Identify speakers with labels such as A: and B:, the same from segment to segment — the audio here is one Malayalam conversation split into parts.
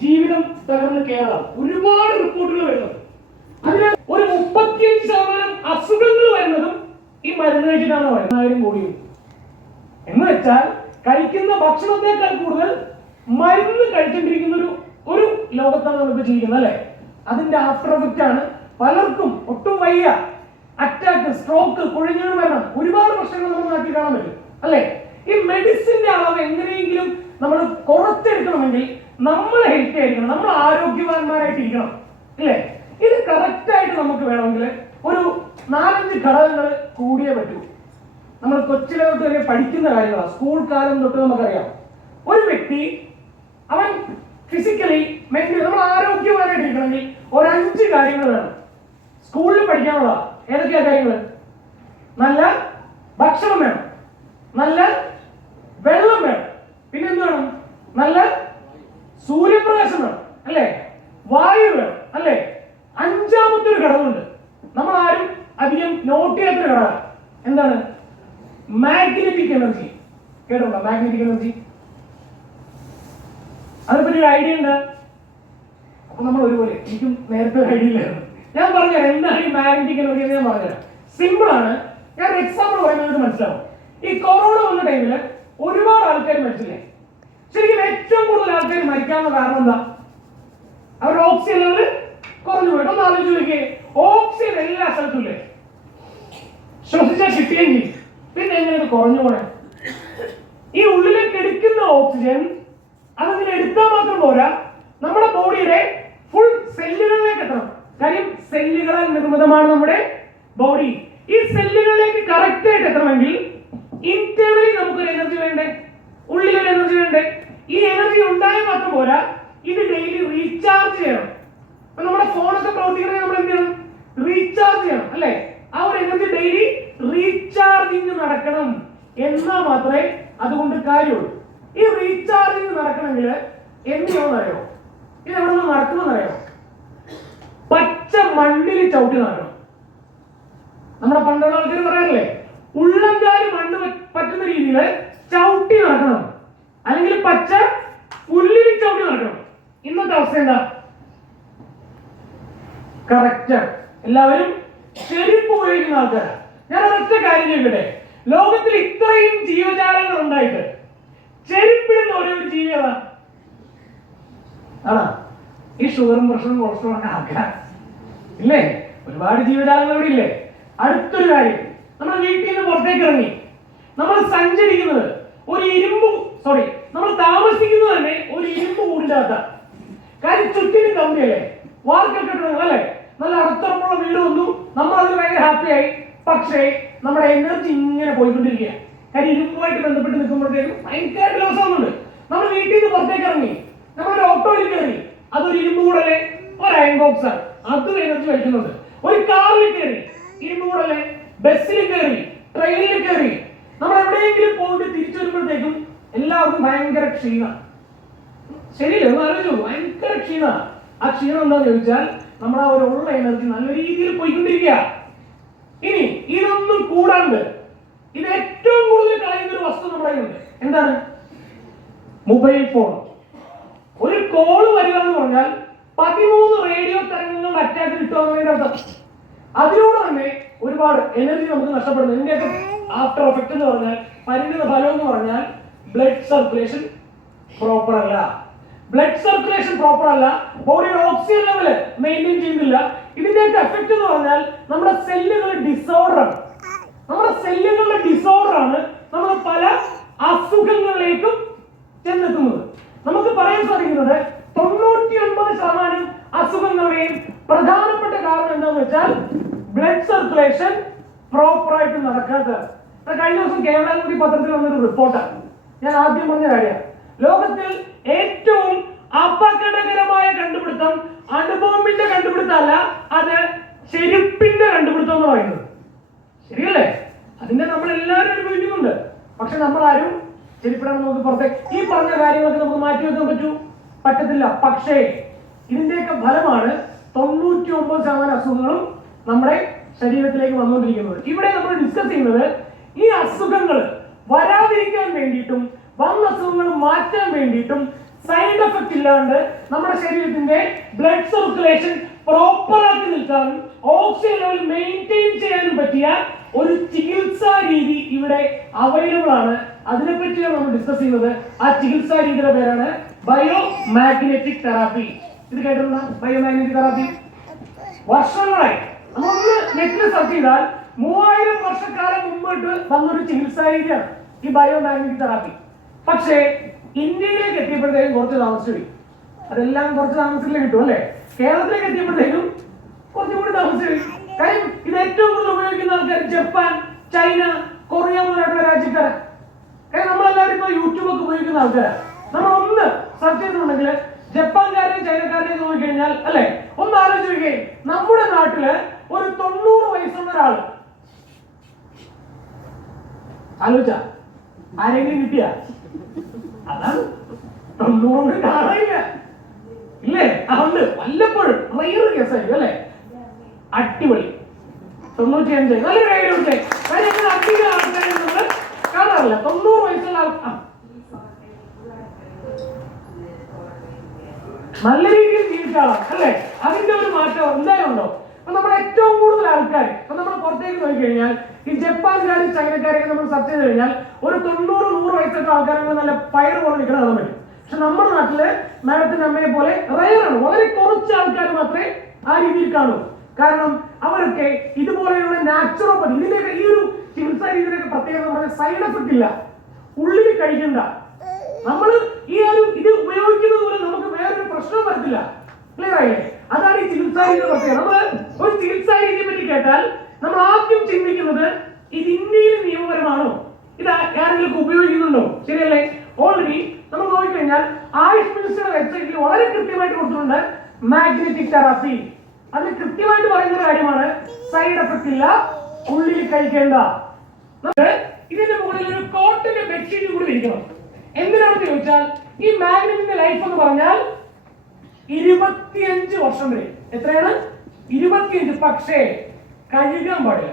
A: ജീവിതം തകർന്ന് കേരളം. ഒരുപാട് റിപ്പോർട്ടുകൾ വരുന്നത് അതിന് ഒരു മുപ്പത്തിയഞ്ച് ശതമാനം അസുഖങ്ങൾ വരുന്നതും ഈ മരുന്ന് കഴിച്ചിട്ടാണ് വരുന്നതായിരം കോടിയും എന്ന് വെച്ചാൽ കഴിക്കുന്ന ഭക്ഷണത്തെക്കാൾ കൂടുതൽ മരുന്ന് കഴിച്ചുകൊണ്ടിരിക്കുന്ന ഒരു ഒരു ലോകത്താണ് നമുക്ക് ജീവിക്കുന്നത് അല്ലെ? അതിന്റെ ആഫ്റ്റർ എഫക്റ്റ് ആണ് പലർക്കും ഒട്ടും വയ്യ. അറ്റാക്ക് സ്ട്രോക്ക് കുഴഞ്ഞു വരണം ഒരുപാട് പ്രശ്നങ്ങൾ നമ്മൾ നാട്ടിൽ കാണാൻ പറ്റും അല്ലെ? ഈ മെഡിസിന്റെ അളവ് എങ്ങനെയെങ്കിലും നമ്മൾ കുറച്ചെടുക്കണമെങ്കിൽ നമ്മൾ ഹെൽത്തി ആയിരിക്കണം. നമ്മൾ ആരോഗ്യവാന്മാരായിട്ട് ഇരിക്കണം. അല്ലേ ഇത് കറക്റ്റ് ആയിട്ട് നമുക്ക് വേണമെങ്കിൽ ഒരു നാലഞ്ച് ഘടകങ്ങൾ കൂടിയേ പറ്റൂ. നമ്മൾ കൊച്ചിലെ തൊട്ട് പഠിക്കുന്ന കാര്യങ്ങളാണ് സ്കൂൾ കാലം തൊട്ട് നമുക്കറിയാം. ഒരു വ്യക്തി അവൻ ഫിസിക്കലി മെന്റലി നമ്മൾ ആരോഗ്യവാനായിട്ട് ഇരിക്കണമെങ്കിൽ ഒരു അഞ്ച് കാര്യങ്ങൾ വേണം. സ്കൂളിൽ പഠിക്കാനുള്ള ഏതൊക്കെയാ കാര്യങ്ങൾ നല്ല ഭക്ഷണം വേണം. നല്ല വെള്ളം വേണം. പിന്നെ എന്ത് വേണം? നല്ല സൂര്യപ്രകാശം വേണം അല്ലേ? വായു വേണം അല്ലേ? അഞ്ചാമത്തെ ഒരു ഘടകമുണ്ട്. നമ്മൾ ആരും അധികം നോട്ട് ചെയ്യാത്തൊരു ഘടകം എന്താണ്? മാഗ്നറ്റിക് എനർജി കേട്ടോ മാഗ്നറ്റിക് എനർജി അതിനെപ്പറ്റി ഒരു ഐഡിയ ഉണ്ട്. അപ്പൊ നമ്മൾ ഒരുപോലെ എനിക്കും നേരത്തെ ഒരു ഐഡിയ ഇല്ലായിരുന്നു. ഞാൻ പറഞ്ഞുതരാം എന്താണ് ഈ മാഗ്നറ്റിക് എനർജി എന്ന് ഞാൻ പറഞ്ഞുതരാം. സിമ്പിൾ ആണ്. ഞാൻ എക്സാമ്പിൾ പറയുന്നത് മനസ്സിലാവും. ഈ കൊറോണ വന്ന ടൈമിൽ ഒരുപാട് ആൾക്കാർ മരിച്ചില്ലേ? ശരിക്കും ഏറ്റവും കൂടുതൽ ആൾക്കാർ മരിക്കാനുള്ള കാരണം എന്താ? അവരുടെ ഓക്സിജൻ ലെവൽ കുറഞ്ഞു പോയിട്ട് ഒന്ന് ആലോചിച്ച് നോക്കിയേ. ഓക്സിജൻ എല്ലാ സ്ഥലത്തും ഇല്ലേ? ശ്വസിച്ചാൽ കിട്ടിയെങ്കിൽ പിന്നെ എങ്ങനെ കുറഞ്ഞു പോണേ? ഈ ഉള്ളിലേക്ക് എടുക്കുന്ന ഓക്സിജൻ അതങ്ങനെ എടുത്താൽ മാത്രം പോരാ. നമ്മുടെ ബോഡിയുടെ ഫുൾ സെല്ലുകളിലേക്ക് എത്തണം. കാര്യം സെല്ലുകളാൽ നിർമ്മിതമാണ് നമ്മുടെ ബോഡി ഈ സെല്ലുകളിലേക്ക് കറക്റ്റ് ആയിട്ട് എത്തണമെങ്കിൽ ഇന്റേണലി നമുക്കൊരു എനർജി വേണ്ടേ? ഉള്ളിലൊരു എനർജി വേണ്ടേ? ഈ എനർജി ഉണ്ടായാൽ മാത്രം പോരാ. ഇത് ഡെയിലി റീചാർജ് ചെയ്യണം. അപ്പൊ നമ്മുടെ ഫോണൊക്കെ പ്രവർത്തിക്കണമെങ്കിൽ നമ്മൾ എന്ത് ചെയ്യണം? റീചാർജ് ചെയ്യണം അല്ലേ? ആ ഒരു എനർജി ഡെയിലി റീചാർജിങ് നടക്കണം എന്നാൽ മാത്രമേ അതുകൊണ്ട് കാര്യമുള്ളൂ. ഈ റീചാർജിങ് നടക്കണമെങ്കിൽ എന്ത് ഇത് എവിടെ നിന്ന് നടക്കുന്നതറിയോ പച്ച മണ്ണിൽ ചവിട്ടി നടക്കണം. നമ്മുടെ പണ്ടുള്ള ആൾക്കാർ പറയാറില്ലേ ഉള്ളംകാൽ മണ്ണ് പറ്റുന്ന രീതിയിൽ ചവിട്ടി നടക്കണം. അല്ലെങ്കിൽ പച്ച പുല്ലിൽ ചവിട്ടി നടക്കണം. ഇന്നത്തെ അവസ്ഥ എന്താ? കറക്റ്റ് എല്ലാവരും ചെരുപ്പ് ഉപയോഗിക്കുന്ന ആൾക്കാർ ഞാൻ ഒരൊറ്റ കാര്യം ചോദിക്കട്ടെ? ലോകത്തിൽ ഇത്രയും ജീവജാലങ്ങൾ ഉണ്ടായിട്ട് ചെരുപ്പിടുന്ന ഒരേ ഒരു ജീവി അതാ ആണോ? ഈ ഷുഗറും പ്രഷറും കൊളസ്ട്രോൾ ഒക്കെ ആൾക്കാർ ഇല്ലേ? ഒരുപാട് ജീവജാലങ്ങൾ ഇവിടെ ഇല്ലേ? അടുത്തൊരു കാര്യം. നമ്മൾ വീട്ടിൽ നിന്ന് പുറത്തേക്ക് ഇറങ്ങി. നമ്മൾ സഞ്ചരിക്കുന്നത് ഒരു ഇരുമ്പ് സോറി നമ്മൾ താമസിക്കുന്നത് തന്നെ ഒരു ഇരുമ്പ് കൂടില്ലാത്ത കാര്യം ചുറ്റിനും കമ്പിയല്ലേ വാർക്കൊക്കെ കെട്ടിടങ്ങൾ അല്ലേ? നല്ല അടുത്തുറപ്പുള്ള വീട് വന്നു. നമ്മൾ അതിൽ ഭയങ്കര ഹാപ്പിയായി പക്ഷേ നമ്മുടെ എനർജി ഇങ്ങനെ പോയിക്കൊണ്ടിരിക്കുക കാര്യം ഇരുമ്പുമായിട്ട് ബന്ധപ്പെട്ട് നിൽക്കുമ്പോഴത്തേക്കും ലോസ് ആവുന്നുണ്ട്. നമ്മൾ വീട്ടിൽ നിന്ന് പുറത്തേക്ക് ഇറങ്ങി. നമ്മളൊരു ഓട്ടോയിൽ കയറി. അതൊരു ഇരുമ്പ് കൂടല്ലേ ഒരു അയൺ ബോക്സ് ആണ്. അതും എനർജി വലിക്കുന്നുണ്ട് ഒരു കാറിൽ കയറി. ഇരുമ്പ് കൂടല്ലേ ബസ്സിൽ കയറി. ട്രെയിനിൽ കയറി. നമ്മൾ എവിടെയെങ്കിലും പോയിട്ട് തിരിച്ചു വരുമ്പോഴത്തേക്കും എല്ലാവർക്കും ഭയങ്കര ക്ഷീണം. ശരിയല്ലേ? ഒന്ന് ആലോചിച്ചു ഭയങ്കര ക്ഷീണ. ആ ക്ഷീണം എന്താന്ന് ചോദിച്ചാൽ നമ്മുടെ ആ ഒരു ഉള്ള എനർജി നല്ല രീതിയിൽ പോയിക്കൊണ്ടിരിക്കുക ഇനി ഇതൊന്നും കൂടാണ്ട് ഇത് ഏറ്റവും കൂടുതൽ കളയുന്ന ഒരു വസ്തു നമ്മുടെ കയ്യിലുണ്ട്. എന്താണ്? Mobile phone. ഒരു കോൾ വരിക എന്ന് പറഞ്ഞാൽ പതിമൂന്ന് റേഡിയോ തരംഗങ്ങളുടെ അറ്റാക്ക് അർത്ഥം. അതിലൂടെ തന്നെ ഒരുപാട് എനർജി നമുക്ക് നഷ്ടപ്പെടുന്നു. ഇതിന്റെയൊക്കെ ആഫ്റ്റർ എഫക്ട് എന്ന് പറഞ്ഞാൽ പരിണിത ഫലം എന്ന് പറഞ്ഞാൽ ബ്ലഡ് സർക്കുലേഷൻ പ്രോപ്പർ അല്ല. ബ്ലഡ് സർക്കുലേഷൻ പ്രോപ്പർ അല്ല. ബോഡിയുടെ ഓക്സിജൻ ലെവൽ മെയിന്റെയിൻ ചെയ്യുന്നില്ല. ഇതിന്റെയൊക്കെ എഫക്ട് എന്ന് പറഞ്ഞാൽ നമ്മുടെ സെല്ലുകൾ ഡിസോർഡർ ആണ്. നമ്മുടെ സെല്ലുകളുടെ ഡിസോർഡർ ആണ് നമ്മൾ പല അസുഖങ്ങളിലേക്കും ചെന്നെത്തുന്നത്. നമുക്ക് പറയാൻ സാധിക്കുന്നത് തൊണ്ണൂറ്റി ഒൻപത് ശതമാനം അസുഖങ്ങളുടെയും പ്രധാനപ്പെട്ട കാരണം എന്താണെന്ന് വെച്ചാൽ ബ്ലഡ് സർക്കുലേഷൻ പ്രോപ്പറായിട്ട് നടക്കാത്ത കഴിഞ്ഞ ദിവസം കേരളാകുടി പത്രത്തിൽ വന്നൊരു റിപ്പോർട്ടാണ് ഞാൻ ആദ്യം പറഞ്ഞ കാര്യമാണ് ലോകത്തിൽ ഏറ്റവും അപകടകരമായ കണ്ടുപിടുത്തം അണുബോംബിന്റെ കണ്ടുപിടുത്തമല്ല അത് ചെരുപ്പിന്റെ കണ്ടുപിടുത്തം എന്ന് പറയുന്നത്. ശരിയല്ലേ? അതിന്റെ നമ്മൾ എല്ലാവരും അനുഭവിക്കുന്നുണ്ട്. പക്ഷെ നമ്മൾ ആരും ചെരുപ്പിടാൻ നമുക്ക് പുറത്തേക്ക് ഈ പറഞ്ഞ കാര്യങ്ങളൊക്കെ നമുക്ക് മാറ്റി വെക്കാൻ പറ്റൂ? പറ്റത്തില്ല. പക്ഷേ ഇതിന്റെയൊക്കെ ഫലമാണ് തൊണ്ണൂറ്റി ഒമ്പത് ശതമാനം അസുഖങ്ങളും നമ്മുടെ ശരീരത്തിലേക്ക് വന്നുകൊണ്ടിരിക്കുന്നത്. ഇവിടെ നമ്മൾ ഡിസ്കസ് ചെയ്യുന്നത് ഈ അസുഖങ്ങൾ വരാതിരിക്കാൻ വേണ്ടിയിട്ടും വന്ന അസുഖങ്ങൾ മാറ്റാൻ വേണ്ടിയിട്ടും സൈഡ് എഫക്റ്റ് ഇല്ലാണ്ട് നമ്മുടെ ശരീരത്തിന്റെ ബ്ലഡ് സർക്കുലേഷൻ പ്രോപ്പർ ആക്കി നിൽക്കാനും ഓക്സിജൻ ലെവൽ മെയിന്റെയിൻ ചെയ്യാനും പറ്റിയ ഒരു ചികിത്സാ രീതി ഇവിടെ അവൈലബിൾ ആണ്. അതിനെ പറ്റിയാണ് നമ്മൾ ഡിസ്കസ് ചെയ്യുന്നത്. ആ ചികിത്സാ രീതിയുടെ പേരാണ് ബയോ മാഗ്നറ്റിക് തെറാപ്പി ഇത് കേട്ടിട്ടുണ്ടോ? ബയോ മാഗ്നറ്റിക് തെറാപ്പി വർഷങ്ങളായി നമ്മൾ നെറ്റിൽ സെർച്ച് ചെയ്താൽ മൂവായിരം വർഷക്കാലം മുമ്പോട്ട് വന്നൊരു ചികിത്സാ രീതിയാണ്. ഈ ബയോ മാഗ്നറ്റിക് തെറാപ്പി പക്ഷേ ഇന്ത്യയിലേക്ക് എത്തിയപ്പോഴത്തേക്കും കുറച്ച് താമസിച്ചു അതെല്ലാം കുറച്ച് താമസത്തിൽ കിട്ടും അല്ലേ? കേരളത്തിലേക്ക് എത്തിയപ്പോഴത്തേക്കും കുറച്ചും കൂടി താമസിച്ചു കാര്യം ഇത് ഏറ്റവും കൂടുതൽ ഉപയോഗിക്കുന്ന ആൾക്കാർ ജപ്പാൻ ചൈന കൊറിയ മുതലായിട്ടുള്ള രാജ്യക്കാരാണ് കാരണം നമ്മളെല്ലാവരും ഇപ്പൊ യൂട്യൂബൊക്കെ ഉപയോഗിക്കുന്ന ആൾക്കാരാണ് നമ്മൾ ഒന്ന് സെർച്ച് ചെയ്തിട്ടുണ്ടെങ്കിൽ ജപ്പാൻകാരെയും ചൈനക്കാരെയും നോക്കിക്കഴിഞ്ഞാൽ അല്ലെ? ഒന്ന് ആലോചിക്കുകയും നമ്മുടെ നാട്ടിൽ ഒരു തൊണ്ണൂറ് വയസ്സുള്ള ഒരാൾ ആലോചിച്ച? ആരെങ്കിലും കിട്ടിയ? അതാണ് തൊണ്ണൂറ് കാണാനില്ല ഇല്ലേ? അതുകൊണ്ട് വല്ലപ്പോഴും റയർ കേസായിരിക്കും അല്ലേ? അടിപൊളി. കാര്യം ഉണ്ട് നമ്മൾ. നല്ല രീതിയിൽ ജീവിച്ചാളാം അല്ലെ? അതിന്റെ ഒരു മാറ്റം എന്തായാലും ഉണ്ടോ? നമ്മൾ ഏറ്റവും കൂടുതൽ ആൾക്കാർ ഇപ്പൊ നമ്മൾ പുറത്തേക്ക് നോക്കിക്കഴിഞ്ഞാൽ ഈ ജപ്പാൻകാരും ചൈനക്കാരെയൊക്കെ നമ്മൾ സെർച്ച് ചെയ്ത് കഴിഞ്ഞാൽ ഒരു തൊണ്ണൂറ് നൂറ് വയസ്സൊക്കെ ആൾക്കാരെ നല്ല പയർ പോലെ നിൽക്കുന്ന കാണാൻ പറ്റും. പക്ഷെ നമ്മുടെ നാട്ടിൽ മാഡത്തിന്റെ അമ്മയെ പോലെ റയറാണ് വളരെ കുറച്ച് ആൾക്കാർ മാത്രമേ ആ രീതിയിൽ കാണൂ. കാരണം അവരൊക്കെ ഇതുപോലെയുള്ള നാച്ചുറോപ്പതി ഇതിന്റെയൊക്കെ ഈ ഒരു ചികിത്സാ രീതിയിലൊക്കെ പ്രത്യേകത പറഞ്ഞാൽ സൈഡ് എഫക്റ്റ് ഇല്ല. ഉള്ളിൽ കഴിക്കണ്ട. നമ്മൾ ഈ ഒരു ഇത് ഉപയോഗിക്കുന്നത് പോലെ നമുക്ക് വേറൊരു പ്രശ്നം വരത്തില്ല. ക്ലിയർ ആയില്ലേ? അതാണ് ഈ ചികിത്സാ രീതി പ്രത്യേകത നമ്മൾ ഒരു ചികിത്സാ രീതിയെ പറ്റി കേട്ടാൽ നമ്മൾ ആദ്യം ചിന്തിക്കുന്നത് ഇത് ഇന്ത്യയിൽ നിയമപരമാണോ? ഇത് ആരെങ്കിലും ഉപയോഗിക്കുന്നുണ്ടോ? ശരിയല്ലേ? ഓൾറെഡി നമ്മൾ നോക്കിക്കഴിഞ്ഞാൽ ആയുഷ് മിനിസ്റ്റർ വെബ്സൈറ്റിൽ വളരെ കൃത്യമായിട്ട് കൊടുത്തിട്ടുണ്ട് മാഗ്നറ്റിക് തെറാപ്പി അതിൽ കൃത്യമായിട്ട് പറയുന്ന ഒരു കാര്യമാണ് സൈഡ് എഫക്ട് ഇല്ല ഉള്ളിൽ കഴിക്കേണ്ട. ഇതിന്റെ മുകളിൽ ഒരു കോട്ടന്റെ ബെഡ്ഷീറ്റ് കൂടി വിരിക്കണം എന്തിനാണെന്ന് ചോദിച്ചാൽ ഈ മാഗ്നറ്റിന്റെ ലൈഫ് എന്ന് പറഞ്ഞാൽ ഇരുപത്തിയഞ്ച് വർഷം വരെ. എത്രയാണ്? ഇരുപത്തിയഞ്ച്. പക്ഷേ കഴുകാൻ പാടില്ല.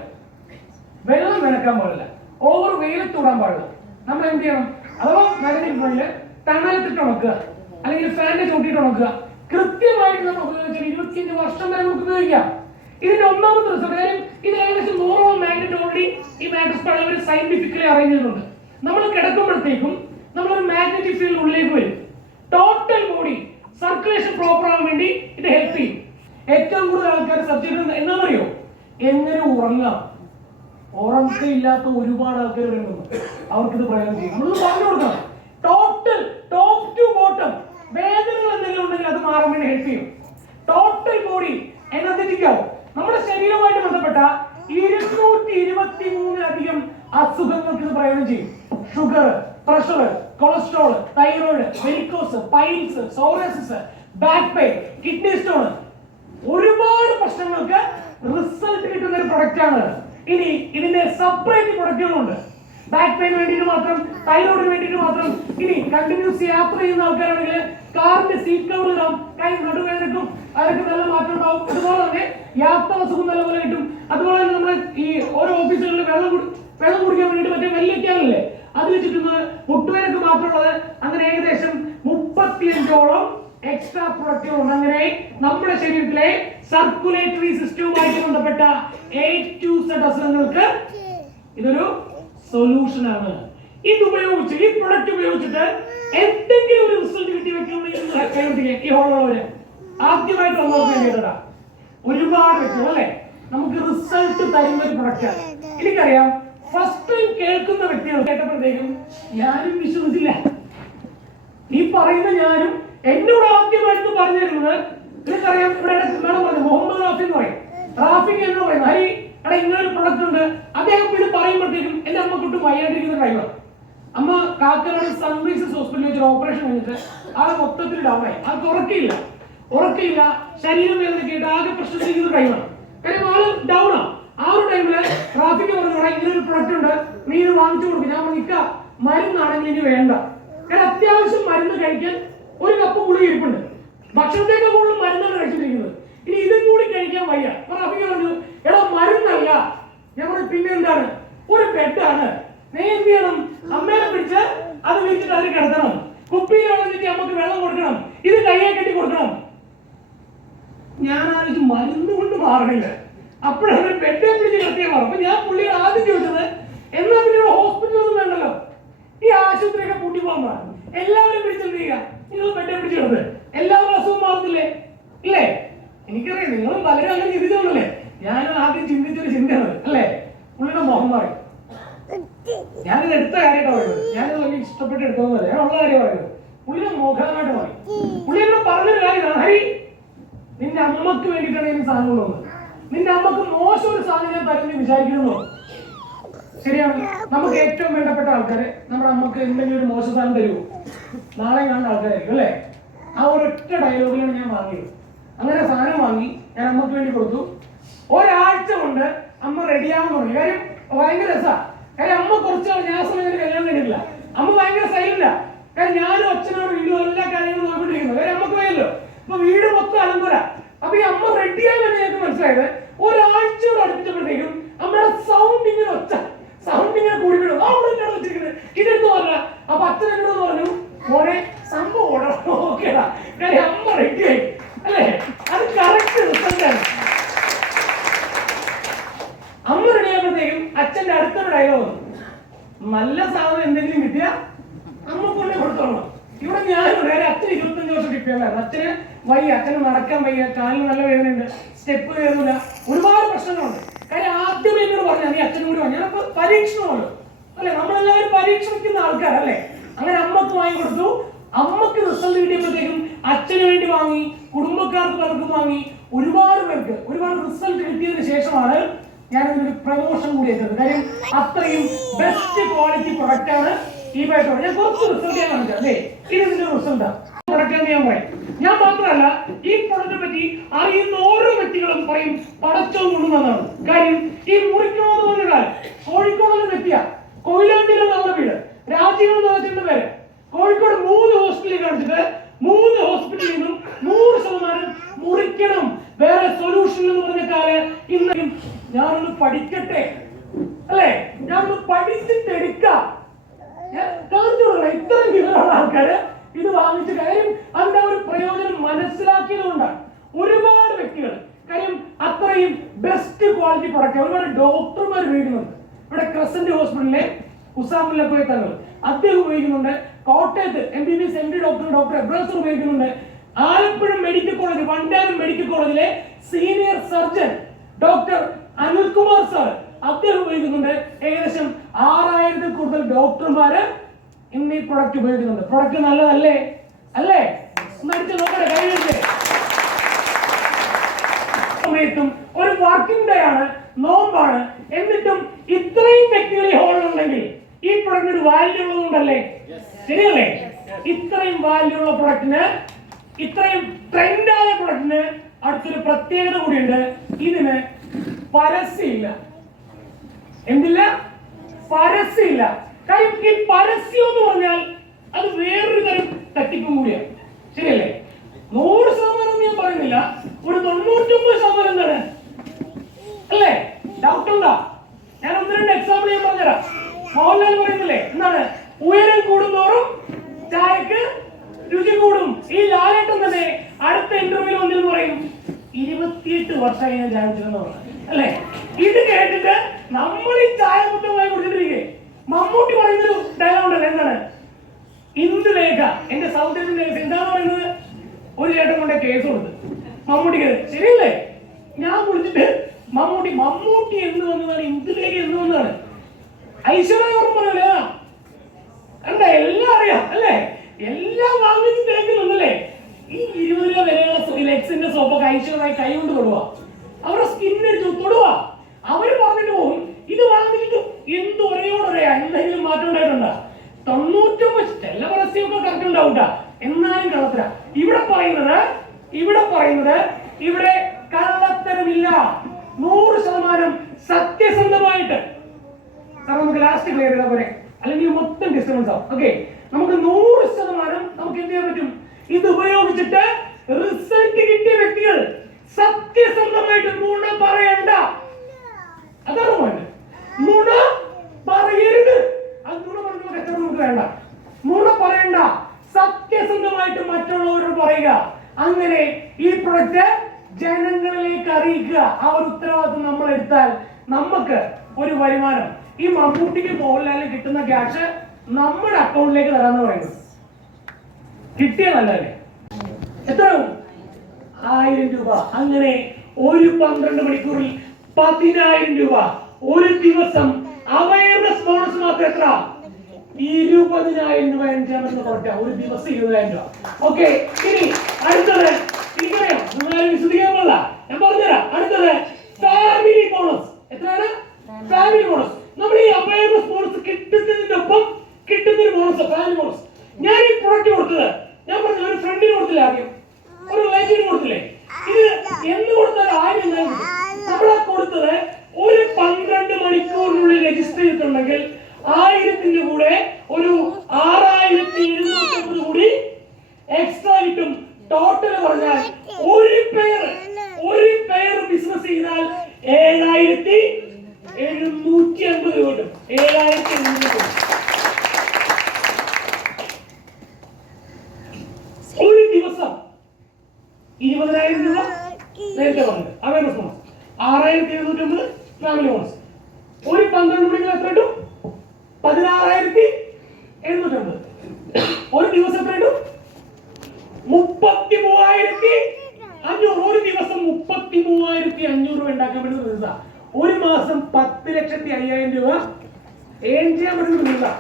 A: വെള്ളം നനക്കാൻ പാടില്ല. ഓവർ വെയിലത്തൂടാൻ പാടില്ല. നമ്മൾ എന്ത് ചെയ്യണം? അഥവാ നനഞ്ഞിട്ടുണ്ടെങ്കിൽ തണലത്തിട്ട് ഉണക്കുക. അല്ലെങ്കിൽ ഫാനിന്റെ ചൂട്ടിയിട്ട് ഉണക്കുക. കൃത്യമായിട്ട് നമ്മൾ ഉപയോഗിച്ചാൽ ഇരുപത്തിയഞ്ച് വർഷം വരെ നമുക്ക് ഉപയോഗിക്കാം. ഇതിന്റെ ഒന്നാമത്തെ റിസൾട്ട് കാര്യം ഇത് ഏകദേശം നൂറോളം മാഗ്നറ്റ് ഓൾറെഡി ഈ മാഗ്നസ് പഴയവർ സയന്റിഫിക്കലി അറേഞ്ച് ചെയ്തിട്ടുണ്ട്. നമ്മൾ കിടക്കുമ്പോഴത്തേക്കും നമ്മളൊരു മാഗ്നറ്റിക് ഫീൽഡ് ഉള്ളിലേക്ക് വരും. ടോട്ടൽ ബോഡി സർക്കുലേഷൻ പ്രോപ്പർ ആവാൻ വേണ്ടി ഇത് ഹെൽപ്പ് ചെയ്യും. ഏറ്റവും കൂടുതൽ ആൾക്കാർ സബ്ജക്ട് എന്താണെന്നറിയോ? എങ്ങനെ ഉറങ്ങാം? ഉറക്കമില്ലാത്ത ഒരുപാട് ആൾക്കാർ വരുന്നുണ്ട് അവർക്ക് ഇത് പ്രയോജനം ചെയ്യും. നമ്മളത് പറഞ്ഞു കൊടുക്കണം. ടോട്ടൽ ടോപ്പ് ടു ബോട്ടം വേദനകൾ എന്തെങ്കിലും ഉണ്ടെങ്കിൽ അത് മാറാൻ വേണ്ടി ഹെൽപ്പ് ചെയ്യും. ടോട്ടൽ ബോഡി എനർജറ്റിക് ആവും. നമ്മുടെ ശരീരമായിട്ട് ബന്ധപ്പെട്ട ഇരുന്നൂറ്റി ഇരുപത്തി മൂന്നിലധികം അസുഖങ്ങൾക്ക് ഇത് പ്രയോജനം ചെയ്യും. Sugar pressure cholesterol thyroid varicose piles psoriasis back pain kidney stone ഒരുപാട് പ്രശ്നങ്ങൾക്ക് റിസൾട്ട് കിട്ടുന്ന ഒരു പ്രൊഡക്റ്റ് ആണ്. ഇനി ഇതിന്റെ സെപ്പറേറ്റ് പ്രൊഡക്റ്റുകളുണ്ട് ബാക്ക് പെയിന് വേണ്ടിയിട്ട് മാത്രം തൈറോയിഡിന് വേണ്ടിയിട്ട് മാത്രം. ഇനി കണ്ടിന്യൂസ് യാത്ര ചെയ്യുന്ന ആൾക്കാരാണെങ്കിൽ കാറിന്റെ സീറ്റ് കവർ ഇടാം. കൈ നടുവേദനക്കും അതൊക്കെ നല്ല മാറ്റം ഉണ്ടാവും. അതുപോലെ തന്നെ യാത്ര അസുഖം നല്ലപോലെ കിട്ടും. അതുപോലെ തന്നെ നമ്മൾ ഈ ഓരോ ഓഫീസുകളിൽ വെള്ളം വെള്ളം കുടിക്കാൻ വേണ്ടിയിട്ട് മറ്റേ വലിയ ക്യാനില്ലേ അത് ചുറ്റുന്നത് മുട്ടുവേനക്ക് മാത്രമുള്ളത്. അങ്ങനെ ഏകദേശം മുപ്പത്തിയഞ്ചോളം എക്സ്ട്രാ പ്രൊഡക്റ്റുകളുണ്ട് അങ്ങനെ നമ്മുടെ ശരീരത്തിലെ സർക്കുലേറ്ററി സിസ്റ്റവുമായിട്ട് ബന്ധപ്പെട്ട അസുഖങ്ങൾക്ക് ഇതൊരു സൊല്യൂഷൻ ആണ്. ഇത് ഉപയോഗിച്ച് ഈ പ്രൊഡക്റ്റ് ഉപയോഗിച്ചിട്ട് എന്തെങ്കിലും ഒരു റിസൾട്ട് കിട്ടി വെക്കുന്നുണ്ടെങ്കിൽ ഈ ഹോളുള്ളവര് ആദ്യമായിട്ട് വേണ്ടിയിട്ടാ ഒരുപാട് വ്യക്തികൾ അല്ലെ? നമുക്ക് റിസൾട്ട് തരുന്ന ഒരു പ്രൊഡക്റ്റ് എനിക്കറിയാം ഫസ്റ്റ് ടൈം കേൾക്കുന്ന വ്യക്തികൾ കേട്ടപ്പോഴത്തേക്കും ഞാനും വിശ്വസിച്ചില്ല. നീ പറയുന്ന ഞാനും എന്നോട് ആദ്യമായിട്ട് പറഞ്ഞു തരുന്നത് നിനക്കറിയാം ഇവിടെ മേഡം പറഞ്ഞു മുഹമ്മദ് റാഫി എന്ന് പറയും. റാഫിക്ക് എന്ന് പറയും ഹരി എടാ ഇങ്ങനെ ഒരു പ്രൊഡക്റ്റ് ഉണ്ട്. അദ്ദേഹം ഇത് പറയുമ്പോഴത്തേക്കും എന്റെ അമ്മ കുട്ടും വയ്യാണ്ടിരിക്കുന്ന ഡ്രൈവർ അമ്മ കാക്കനാട് സൺറൈസസ് ഹോസ്പിറ്റലിൽ വെച്ചൊരു ഓപ്പറേഷൻ കഴിഞ്ഞിട്ട് ആളെ മൊത്തത്തിൽ ഡൗണായി ആൾക്ക് ഉറക്കില്ല ഉറക്കില്ല ശരീരം വേദനയ്ക്കായിട്ട് ആകെ പ്രശ്നം ചെയ്യുന്ന ഡ്രൈവർ കാര്യം ആൾ ഡൗണാ ആ ഒരു ടൈമിൽ ട്രാഫിക് പറഞ്ഞോടെ ഇങ്ങനെ ഒരു പ്രൊഡക്റ്റ് ഉണ്ട്. നീ ഇത് വാങ്ങിച്ചു കൊടുക്കും. ഞാൻ നിക്ക മരുന്നാണെങ്കിൽ ഇനി വേണ്ട. കാരണം അത്യാവശ്യം മരുന്ന് കഴിക്കാൻ ഒരു കപ്പ് ഗുളി ഇരിപ്പുണ്ട്. ഭക്ഷണത്തേക്ക് കൂടുതൽ മരുന്നാണ് കഴിച്ചിരിക്കുന്നത്. ഇനി ഇതും കൂടി കഴിക്കാൻ വയ്യ. ട്രാഫിക് പറഞ്ഞു എടാ മരുന്നല്ല. ഞാൻ പറഞ്ഞു പിന്നെ എന്താണ്? ഒരു ബെഡാണ് നീ എന്ത് ചെയ്യണം? അമ്മേനെ പിടിച്ച് അത് വിളിച്ചിട്ട് അതിൽ കിടത്തണം. കുപ്പിയിൽ വെള്ളം നമുക്ക് വെള്ളം കൊടുക്കണം. ഇത് കയ്യെ കെട്ടി കൊടുക്കണം. ഞാൻ ആലോചിച്ച് മരുന്ന് കൊണ്ട് മാറണില്ല. അപ്പോഴാണ് ബെഡെ പിടിച്ച് മാറും അപ്പൊ ഞാൻ പുള്ളിയെ ആദ്യം ചോദിച്ചത് എന്നാ പിന്നെ ഹോസ്പിറ്റൽ ഒന്നും വേണ്ടല്ലോ? ഈ ആശുപത്രിയൊക്കെ പൂട്ടി പോകാൻ എല്ലാവരും പിടിച്ചെന്ത് ചെയ്യുക? നിങ്ങൾ ബെഡെ പിടിച്ച് കിടന്ന് എല്ലാവരും അസുഖം മാറുന്നില്ലേ? ഇല്ലേ? എനിക്കറിയാം നിങ്ങളും പലരും അങ്ങനെ ചിന്തിച്ചോളല്ലേ ഞാൻ ആദ്യം ചിന്തിച്ചൊരു ചിന്തയാണ് അല്ലേ? പുള്ളിയുടെ മുഖം മാറി ഞാനിത് എടുത്ത കാര്യമായിട്ടാണ് പറയുന്നത്. ഞാനിത് വലിയ ഇഷ്ടപ്പെട്ട് എടുത്തതൊന്നുമല്ല. ഞാൻ ഉള്ള കാര്യം പറയുന്നത്. പുള്ളിയുടെ മുഖമായിട്ട് മാറി പുള്ളി പറഞ്ഞൊരു കാര്യമാണ്. ഹരി നിന്റെ അമ്മയ്ക്ക് വേണ്ടിയിട്ടാണ് ഈ സാധനം കൊണ്ടുവന്നത്. നിന്റെ അമ്മയ്ക്ക് മോശം ഒരു സാധനം ഞാൻ തരുമെന്ന് വിചാരിക്കുന്നു ശരിയാണ്. നമുക്ക് ഏറ്റവും വേണ്ടപ്പെട്ട ആൾക്കാരെ നമ്മുടെ അമ്മയ്ക്ക് എന്തെങ്കിലും ഒരു മോശം സാധനം തരുമോ നാളെ കാണുന്ന ആൾക്കാരായിരിക്കും അല്ലേ? ആ ഒരൊറ്റ ഡയലോഗിലാണ് ഞാൻ വാങ്ങിയത്. അങ്ങനെ സാധനം വാങ്ങി ഞാൻ അമ്മയ്ക്ക് വേണ്ടി കൊടുത്തു. ഒരാഴ്ച കൊണ്ട് അമ്മ റെഡിയാവാൻ തുടങ്ങി കാര്യം ഭയങ്കര രസാ. കാര്യം അമ്മ കുറച്ച് ഞാൻ സമയത്ത് കല്യാണം കഴിഞ്ഞിട്ടില്ല. അമ്മ ഭയങ്കര സൈലന്റാ കാര്യം ഞാനും അച്ഛനോട് വീടും എല്ലാ കാര്യങ്ങളും നോക്കിക്കൊണ്ടിരിക്കുന്നു. കാര്യം അമ്മയ്ക്ക് വയ്യല്ലോ അപ്പൊ വീട് മൊത്തം അലമ്പര അപ്പൊ ഈ അമ്മ റെഡിയായി തന്നെ ഞങ്ങൾക്ക് മനസ്സിലായത്. ഒരാഴ്ചയോട് അടുപ്പിച്ചപ്പോഴത്തേക്കും അമ്മയുടെ സൗണ്ട് ഇങ്ങനെ ഒച്ച. സൗണ്ട് ഇങ്ങനെ കൂടി ആ അവിടെ എന്താണ് വെച്ചിരിക്കുന്നത് ഇതെന്ന് പറഞ്ഞ? അപ്പൊ അച്ഛൻ എന്നോട് പറഞ്ഞു മോനെ സംഭവം ഓടണം ഓക്കേടാ കാര്യം അമ്മ റെഡിയായി അല്ലേ? അത് കറക്റ്റ് റിസൾട്ടാണ് അമ്മ റെഡിയാകുമ്പോഴത്തേക്കും അച്ഛന്റെ അടുത്തൊരു ഡയലോഗ് നല്ല സാധനം എന്തെങ്കിലും കിട്ടിയാൽ അമ്മ കൊണ്ടേ കൊടുത്തോളണം ഇവിടെ ഞാൻ നേരെ അച്ഛൻ ഇരുപത്തഞ്ച് വർഷം കിട്ടിയല്ല അച്ഛന് വയ്യ അച്ഛന് നടക്കാൻ വയ്യ കാലിന് നല്ല വേദനയുണ്ട് സ്റ്റെപ്പ് കയറൂല ഒരുപാട് പ്രശ്നങ്ങളുണ്ട്. കാര്യം ആദ്യമേ എന്നോട് പറഞ്ഞാൽ നീ അച്ഛനും കൂടി പറഞ്ഞു ഞാനപ്പോ പരീക്ഷണമല്ലോ അല്ലെ? നമ്മളെല്ലാവരും പരീക്ഷിക്കുന്ന ആൾക്കാരല്ലേ? അങ്ങനെ അമ്മയ്ക്ക് വാങ്ങി കൊടുത്തു. അമ്മയ്ക്ക് റിസൾട്ട് കിട്ടിയപ്പോഴത്തേക്കും അച്ഛന് വേണ്ടി വാങ്ങി കുടുംബക്കാർക്ക് പലർക്കും വാങ്ങി. ഒരുപാട് പേർക്ക് ഒരുപാട് റിസൾട്ട് കിട്ടിയതിന് ശേഷമാണ് ഞാൻ ഇതിനൊരു പ്രമോഷൻ കൂടി എത്തുന്നത് കാര്യം അത്രയും ബെസ്റ്റ് ക്വാളിറ്റി പ്രൊഡക്റ്റ് ആണ് ഈ പേപ്പർ ഞാൻ കുറച്ച് റിസൾട്ട് ഞാൻ കാണിച്ചു അല്ലേ ഇത് ഇതിന്റെ ഞാൻ പറയും. ഞാൻ മാത്രമല്ല ഈ പ്രൊഡക്റ്റിനെ പറ്റി അറിയുന്ന ഓരോ വ്യക്തികളും പറയും പടച്ചവും കൊണ്ടുവന്നതാണ്. കാര്യം ഈ മുറിക്കണമെന്ന് പറഞ്ഞ കാര്യം കോഴിക്കോടുള്ള വ്യക്തിയാ. കൊയിലാണ്ടിയിലാണ് നമ്മുടെ വീട്. രാജീവ് എന്ന് പേര്. കോഴിക്കോട് മൂന്ന് ഹോസ്പിറ്റലിൽ കാണിച്ചിട്ട് മൂന്ന് ഹോസ്പിറ്റലിൽ നിന്നും നൂറ് ശതമാനം മുറിക്കണം. വേറെ സൊല്യൂഷൻ എന്ന് പറഞ്ഞ കാല ഇന്നും ഞാനൊന്ന് പഠിക്കട്ടെ? അല്ലേ? ഞാനൊന്ന് പഠിച്ചിട്ട് എടുക്കാം. ഞാൻ കാണിച്ചു കൊടുക്കണം. ഇത്രയും വിവരമുള്ള ആൾക്കാര്. ഇത് വാങ്ങിച്ച കാര്യം അതിന്റെ ഒരു പ്രയോജനം മനസ്സിലാക്കിയതുകൊണ്ടാണ്. ഒരുപാട് വ്യക്തികൾ കാര്യം അത്രയും ബെസ്റ്റ് ക്വാളിറ്റി പ്രൊഡക്റ്റ് ഒരുപാട് ഡോക്ടർമാർ ഉപയോഗിക്കുന്നുണ്ട്. ഇവിടെ ക്രസന്റ് ഹോസ്പിറ്റലിലെ ഉസാമുല്ലക്കോയ തങ്ങൾ അദ്ദേഹം ഉപയോഗിക്കുന്നുണ്ട്. കോട്ടയത്ത് M B B S M D doctor doctor എബ്രാസർ ഉപയോഗിക്കുന്നുണ്ട്. Alappuzha medical college Vandanam medical കോളേജിലെ senior surgeon doctor Anilkumar sir അദ്ദേഹം ഉപയോഗിക്കുന്നുണ്ട് ഏകദേശം ആറായിരത്തിൽ കൂടുതൽ ഡോക്ടർമാര് ഇന്ന് ഈ പ്രൊഡക്റ്റ് ഉപയോഗിക്കുന്നുണ്ട്. പ്രൊഡക്റ്റ് നല്ലതല്ലേ? അല്ലേ? ഒന്ന് അടിച്ച് നോക്കട്ടെ കഴിഞ്ഞിട്ട് സമയത്തും ഒരു വർക്കിംഗ് ഡേ ആണ് നോമ്പാണ്. എന്നിട്ടും ഇത്രയും വ്യക്തികൾ ഈ ഹോളിലുണ്ടെങ്കിൽ ഈ പ്രൊഡക്റ്റിന് വാല്യൂ ഉള്ളതുകൊണ്ടല്ലേ? ശരിയല്ലേ? ഇത്രയും വാല്യൂ ഉള്ള പ്രൊഡക്റ്റിന് ഇത്രയും ട്രെൻഡായ പ്രൊഡക്റ്റിന് അടുത്തൊരു പ്രത്യേകത കൂടിയുണ്ട്. ഇതിന് പരസ്യമില്ല. എന്തില്ല? പരസ്യമില്ല. കാര്യം ഈ പരസ്യം എന്ന് പറഞ്ഞാൽ അത് വേറൊരു തരം തട്ടിപ്പും കൂടിയാണ് ശരിയല്ലേ? നൂറ് ശതമാനം ഞാൻ പറയുന്നില്ല. ഒരു തൊണ്ണൂറ്റൊമ്പത് ശതമാനം എന്താണ്? അല്ലേ? ഡൗട്ട് ഉണ്ടാ? ഞാൻ ഒന്ന് രണ്ട് എക്സാമ്പിൾ ഞാൻ പറഞ്ഞുതരാം. മോഹൻലാൽ പറയുന്നില്ലേ? എന്താണ്? ഉയരം കൂടുന്തോറും ചായക്ക് രുചി കൂടും. ഈ ലാലേട്ടൻ തന്നെ അടുത്ത ഇന്റർവ്യൂവിൽ ഒന്നിൽ പറയും. ഇരുപത്തിയെട്ട് വർഷമായി ഞാൻ ചായ കുടിച്ചിരുന്നു അല്ലേ? ഇത് കേട്ടിട്ട് നമ്മൾ ഈ ചായ മുത്തമായി കുടിച്ചിട്ടിരിക്കേ മമ്മൂട്ടി പറയുന്നൊരു ഡയലോഗ് ഉണ്ടല്ലോ ഇന്ദു ഇന്ദുലേഖ എന്റെ സൗത്ത് ഇന്ത്യൻ ലേഖ. എന്താണ് പറയുന്നത്? ഒരു ചേട്ടൻ കൊണ്ട് കേസ് കൊടുത്ത്. മമ്മൂട്ടിക്ക് ശരിയല്ലേ? ഞാൻ വിളിച്ചിട്ട് മമ്മൂട്ടി മമ്മൂട്ടി എന്ന് വന്നതാണ് ഇന്ദുലേഖ എന്ന് വന്നതാണ്. ഐശ്വര്യ പറയല്ലേ കണ്ട? എല്ലാം അറിയാം അല്ലേ? എല്ലാം വാങ്ങിച്ച് തേക്കുന്നുണ്ടല്ലേ? ഈ ഇരുപത് രൂപ വിലയുള്ള ലെക്സിന്റെ സോപ്പൊക്കെ ഐശ്വര്യമായി കൈ കൊണ്ട് തൊടുക അവരുടെ സ്കിൻ തൊടുക. അവർ പറഞ്ഞിട്ട് പോകും ഇത് വാങ്ങിച്ചിട്ട് എന്ത് ഒരേയോടൊരേ എന്തെങ്കിലും മാറ്റം ഉണ്ടായിട്ടുണ്ടോ. തൊണ്ണൂറ്റൊമ്പത് ചില പരസ്യമൊക്കെ കറക്റ്റ് ഉണ്ടാവൂട്ട. എന്നാലും കള്ളത്തര. ഇവിടെ പറയുന്നത് ഇവിടെ പറയുന്നത് ഇവിടെ കള്ളത്തരമില്ല. നൂറ് ശതമാനം സത്യസന്ധമായിട്ട്. കാരണം നമുക്ക് ലാസ്റ്റ് ക്ലിയർ ചെയ്താൽ പോലെ അല്ലെങ്കിൽ മൊത്തം ഡിസ്റ്റർബൻസ് ആവും. ഓക്കെ നമുക്ക് നൂറ് ശതമാനം നമുക്ക് എന്ത് ചെയ്യാൻ പറ്റും? ഇത് ഉപയോഗിച്ചിട്ട് റിസൾട്ട് കിട്ടിയ വ്യക്തികൾ സത്യസന്ധമായിട്ട് നുണ പറയണ്ട. അതാണ് വേണ്ടത് നുണ പറയരുത്. അത് നുണ പറഞ്ഞ എത്ര നമുക്ക് വേണ്ട? നുണ പറയണ്ട. സത്യസന്ധമായിട്ട് മറ്റുള്ളവരോട് പറയുക. അങ്ങനെ ഈ പ്രൊഡക്റ്റ് ജനങ്ങളിലേക്ക് അറിയിക്കുക. ആ ഒരു ഉത്തരവാദിത്വം നമ്മൾ എടുത്താൽ നമുക്ക് ഒരു വരുമാനം. ഈ മമ്മൂട്ടിക്ക് മോഹൻലാലിന് കിട്ടുന്ന ക്യാഷ് നമ്മുടെ അക്കൗണ്ടിലേക്ക് തരാന്ന് പറയുന്നത് കിട്ടിയതല്ലേ? എത്ര ആയിരം രൂപ. അങ്ങനെ ഒരു പന്ത്രണ്ട് മണിക്കൂറിൽ പതിനായിരം രൂപ. ഒരു ദിവസം അവയർനെസ് ബോണസ് മാത്രം എത്ര? ഇരുപതിനായിരം രൂപ എൻജാമെന്ന് പറഞ്ഞ ഒരു ദിവസം ഇരുപതിനായിരം രൂപ. ഓക്കെ ഇനി അടുത്തത് ഇങ്ങനെയോ നിങ്ങളാരും വിശ്വസിക്കാൻ പാടില്ല. ഞാൻ പറഞ്ഞുതരാം. അടുത്തത് ഫാമിലി ബോണസ് എത്രയാണ്? ഫാമിലി ബോണസ് നമ്മൾ ഈ അവയർനെസ് ബോണസ് കിട്ടുന്നതിനൊപ്പം ഒപ്പം കിട്ടുന്ന ഒരു ബോണസ് ഫാമിലി ബോണസ് ഞാൻ ഈ പ്രൊഡക്റ്റ് കൊടുത്തത്. ഞാൻ പറഞ്ഞു ഒരു ഫ്രണ്ടിന് കൊടുത്തില്ല ആദ്യം? ഒരു റിലേറ്റീവ് കൊടുത്തില്ലേ? ഇത് എന്ന് കൊടുത്താൽ ആരും നമ്മളെ കൊടുത്തത് ഒരു പന്ത്രണ്ട് മണിക്കൂറിനുള്ളിൽ രജിസ്റ്റർ ചെയ്തിട്ടുണ്ടെങ്കിൽ ആയിരത്തിന്റെ കൂടെ ഒരു ആറായിരത്തി എഴുന്നൂറ്റി കൂടി എക്സ്ട്രാ കിട്ടും ടോട്ടൽ പറഞ്ഞാൽ ഒരു പേർ ഒരു പേർ ബിസിനസ് ചെയ്താൽ ഏഴായിരത്തി എഴുന്നൂറ്റി അൻപത് കിട്ടും ഏഴായിരത്തി എഴുന്നൂറ്റി കിട്ടും ഒരു ദിവസം ഇരുപതിനായിരം രൂപ നേരത്തെ പറഞ്ഞത് അവയർനെസ് ബോണസ് ആറായിരത്തി എഴുന്നൂറ്റി ഒമ്പത് ഫാമിലി ബോണസ് ഒരു പന്ത്രണ്ട് മണിക്ക് എത്ര കിട്ടും പതിനാറായിരത്തി എഴുന്നൂറ്റി ഒമ്പത് ഒരു ദിവസം എത്ര കിട്ടും മുപ്പത്തി മൂവായിരത്തി അഞ്ഞൂറ് ഒരു ദിവസം മുപ്പത്തി മൂവായിരത്തി അഞ്ഞൂറ് രൂപ ഉണ്ടാക്കാൻ പറ്റുന്ന ബിസിനസ്സാ ഒരു മാസം പത്ത് ലക്ഷത്തി അയ്യായിരം രൂപ ഏൺ ചെയ്യാൻ പറ്റുന്ന ബിസിനസ്സാ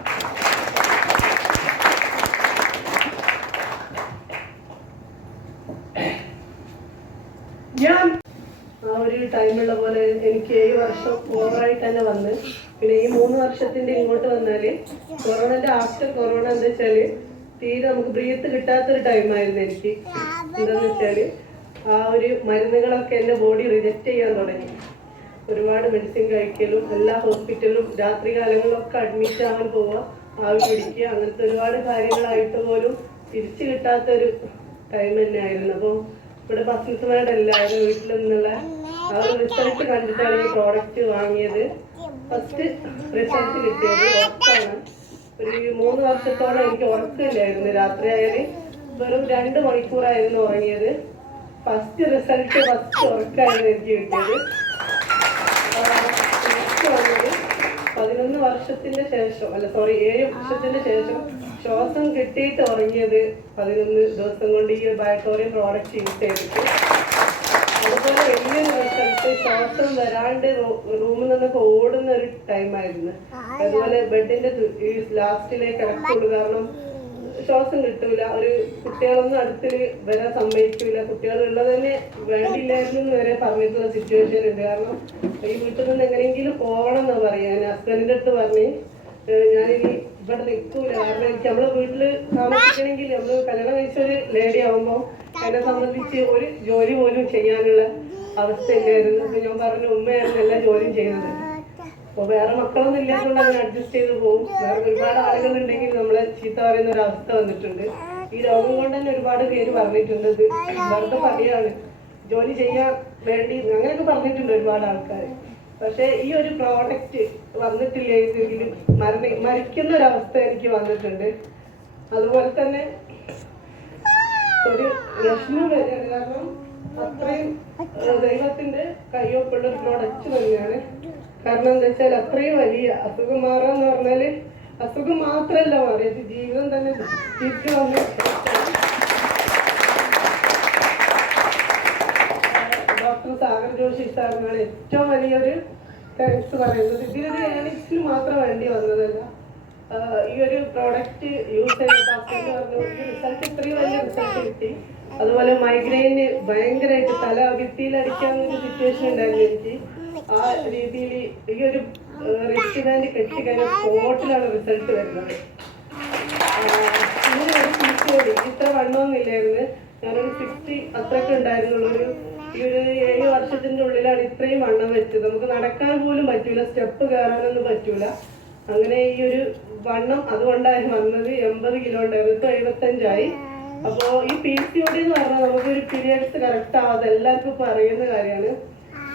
A: ഞാൻ
B: ആ ഒരു ടൈമുള്ള പോലെ എനിക്ക് ഏഴ് വർഷം ഓവറായിട്ട് തന്നെ വന്ന്. പിന്നെ ഈ മൂന്ന് വർഷത്തിന്റെ ഇങ്ങോട്ട് വന്നാൽ കൊറോണന്റെ ആഫ്റ്റർ കൊറോണ എന്താ വെച്ചാൽ തീരെ നമുക്ക് ബ്രീത്ത് കിട്ടാത്തൊരു ടൈമായിരുന്നു എനിക്ക്. എന്താന്ന് വെച്ചാൽ ആ ഒരു മരുന്നുകളൊക്കെ എന്റെ ബോഡി റിജക്റ്റ് ചെയ്യാൻ തുടങ്ങി. ഒരുപാട് മെഡിസിൻ കഴിക്കലും എല്ലാ ഹോസ്പിറ്റലും രാത്രി കാലങ്ങളിലൊക്കെ അഡ്മിറ്റ് ആവാൻ പോവുക ആവി പിടിക്കുക അങ്ങനത്തെ ഒരുപാട് കാര്യങ്ങളായിട്ട് പോലും തിരിച്ചു കിട്ടാത്തൊരു ടൈം തന്നെയായിരുന്നു. അപ്പം ഇവിടെ ബസ്സിസ്മാരുടെ എല്ലാവരും വീട്ടിൽ നിന്നുള്ള ആ റിസൾട്ട് കണ്ടിട്ടാണ് ഈ പ്രോഡക്റ്റ് വാങ്ങിയത്. ഫസ്റ്റ് റിസൾട്ട് കിട്ടിയത് ഉറപ്പാണ്. ഒരു മൂന്ന് വർഷത്തോളം എനിക്ക് ഉറക്കമില്ലായിരുന്നു രാത്രി ആയാൽ. വെറും രണ്ട് മണിക്കൂറായിരുന്നു ഉറങ്ങിയത്. ഫസ്റ്റ് റിസൾട്ട് ഫസ്റ്റ് ഉറക്കായിരുന്നു എനിക്ക് കിട്ടിയത്. പതിനൊന്ന് വർഷത്തിന്റെ ശേഷം. അല്ല സോറി ഏഴ് വർഷത്തിന്റെ ശേഷം ശ്വാസം കിട്ടിയിട്ട് ഉറങ്ങിയത് പതിനൊന്ന് ദിവസം കൊണ്ട് ഈ ബയോട്ടോറിയം പ്രോഡക്റ്റ് യൂസ് ചെയ്തിട്ട്. ശ്വാസം വരാണ്ട് റൂമിൽ നിന്നൊക്കെ ഓടുന്ന ഒരു ടൈമായിരുന്നു അതുപോലെ ബെഡിന്റെ ലാസ്റ്റിലേക്ക് ഇറക്കുള്ളൂ കാരണം ശ്വാസം കിട്ടൂല. ഒരു കുട്ടികളൊന്നും അടുത്തിൽ വരാൻ സമ്മതിക്കൂല. കുട്ടികൾ ഉള്ളത് തന്നെ വേണ്ടില്ലായിരുന്നു എന്ന് വരെ പറഞ്ഞിട്ടുള്ള സിറ്റുവേഷൻ ഉണ്ട്. കാരണം ഈ വീട്ടിൽ നിന്ന് എങ്ങനെയെങ്കിലും പോകണം എന്ന് പറയാൻ ഞാൻ ഹസ്ബൻഡിന്റെ അടുത്ത് പറഞ്ഞ് ഞാനിനി ഇവിടെ നിൽക്കൂല. കാരണം എനിക്ക് നമ്മളെ വീട്ടിൽ താമസിക്കണമെങ്കിൽ നമ്മൾ കല്യാണം കഴിച്ച ഒരു ലേഡി ആവുമ്പോൾ എന്നെ സംബന്ധിച്ച് ഒരു ജോലി പോലും ചെയ്യാനുള്ള അവസ്ഥ അപ്പൊ ഞാൻ പറഞ്ഞു ഉമ്മയാണ് എല്ലാ ജോലിയും ചെയ്യുന്നത്. അപ്പൊ വേറെ മക്കളൊന്നും ഇല്ലാത്തതുകൊണ്ട് അങ്ങനെ അഡ്ജസ്റ്റ് ചെയ്ത് പോകും. വേറെ ഒരുപാട് ആളുകളുണ്ടെങ്കിൽ നമ്മളെ ചീത്ത പറയുന്ന ഒരു അവസ്ഥ വന്നിട്ടുണ്ട്. ഈ രോഗം കൊണ്ട് തന്നെ ഒരുപാട് പേര് പറഞ്ഞിട്ടുണ്ട് ഇത്. വെറുതെ പറയാണ്. ജോലി ചെയ്യാൻ വേണ്ടി അങ്ങനെയൊക്കെ പറഞ്ഞിട്ടുണ്ട് ഒരുപാട് ആൾക്കാർ പക്ഷെ ഈ ഒരു പ്രോഡക്റ്റ് വന്നിട്ടില്ലെങ്കിൽ മരണ മരിക്കുന്ന ഒരവസ്ഥ എനിക്ക് വന്നിട്ടുണ്ട്. അതുപോലെ തന്നെ ഒരു ലക്ഷ്മി വരെ കാരണം അത്രയും ദൈവത്തിന്റെ ഒരു പ്രോഡക്റ്റ് തന്നെയാണ്. കാരണം എന്താ വെച്ചാൽ അത്രയും വലിയ അസുഖം മാറാന്ന് പറഞ്ഞാൽ അസുഖം മാത്രമല്ല മാറിയത്. ജീവിതം തന്നെ തിരിച്ചു വന്ന. ഡോക്ടർ സാഗർ ജോഷി സാറിനാണ് ഏറ്റവും വലിയൊരു താങ്ക്സ് പറയുന്നത്. ഇതിനൊരു ഏണിങ്സിന് മാത്രം വേണ്ടി വന്നതല്ല. ഈ ഒരു പ്രോഡക്റ്റ് യൂസ് ചെയ്ത ഹസ്ബൻഡ് പറഞ്ഞു റിസൾട്ട് ഇത്രയും വലിയ റിസൾട്ട് കിട്ടി. അതുപോലെ മൈഗ്രെയിന് ഭയങ്കരമായിട്ട് തല ഭിത്തിയിലടിക്കാവുന്ന സിറ്റുവേഷൻ ഉണ്ടായിരുന്നു എനിക്ക്. ആ രീതിയിൽ ഈ ഒരു റിസ്റ്റ് ബാൻഡ് കെട്ടി കഴിഞ്ഞാൽ സ്പോട്ടിലാണ് റിസൾട്ട് വരുന്നത്. ഇങ്ങനെ ഒരു ഇത്ര വണ്ണമൊന്നുമില്ലായിരുന്നു ഞാനൊരു സിക്സ്റ്റി അത്രയൊക്കെ ഉണ്ടായിരുന്നുള്ളൂ. ഒരു ഈ ഒരു ഏഴ് വർഷത്തിന്റെ ഉള്ളിലാണ് ഇത്രയും വണ്ണം വെച്ചത്. നമുക്ക് നടക്കാൻ പോലും പറ്റൂല. സ്റ്റെപ്പ് കയറാനൊന്നും പറ്റൂല. അങ്ങനെ ഈ ഒരു വണ്ണം അതുകൊണ്ടായിരുന്നു വന്നത്. എൺപത് കിലോ ഉണ്ടായിരുന്നു. ഇപ്പൊ എഴുപത്തഞ്ചായി. അപ്പോ ഈ പി സി ഒ ഡി എന്ന് പറഞ്ഞാൽ നമുക്ക് ഒരു പീരിയഡ്സ് കറക്റ്റ് ആവാതെ എല്ലാവർക്കും ഇപ്പൊ അറിയുന്ന കാര്യമാണ്.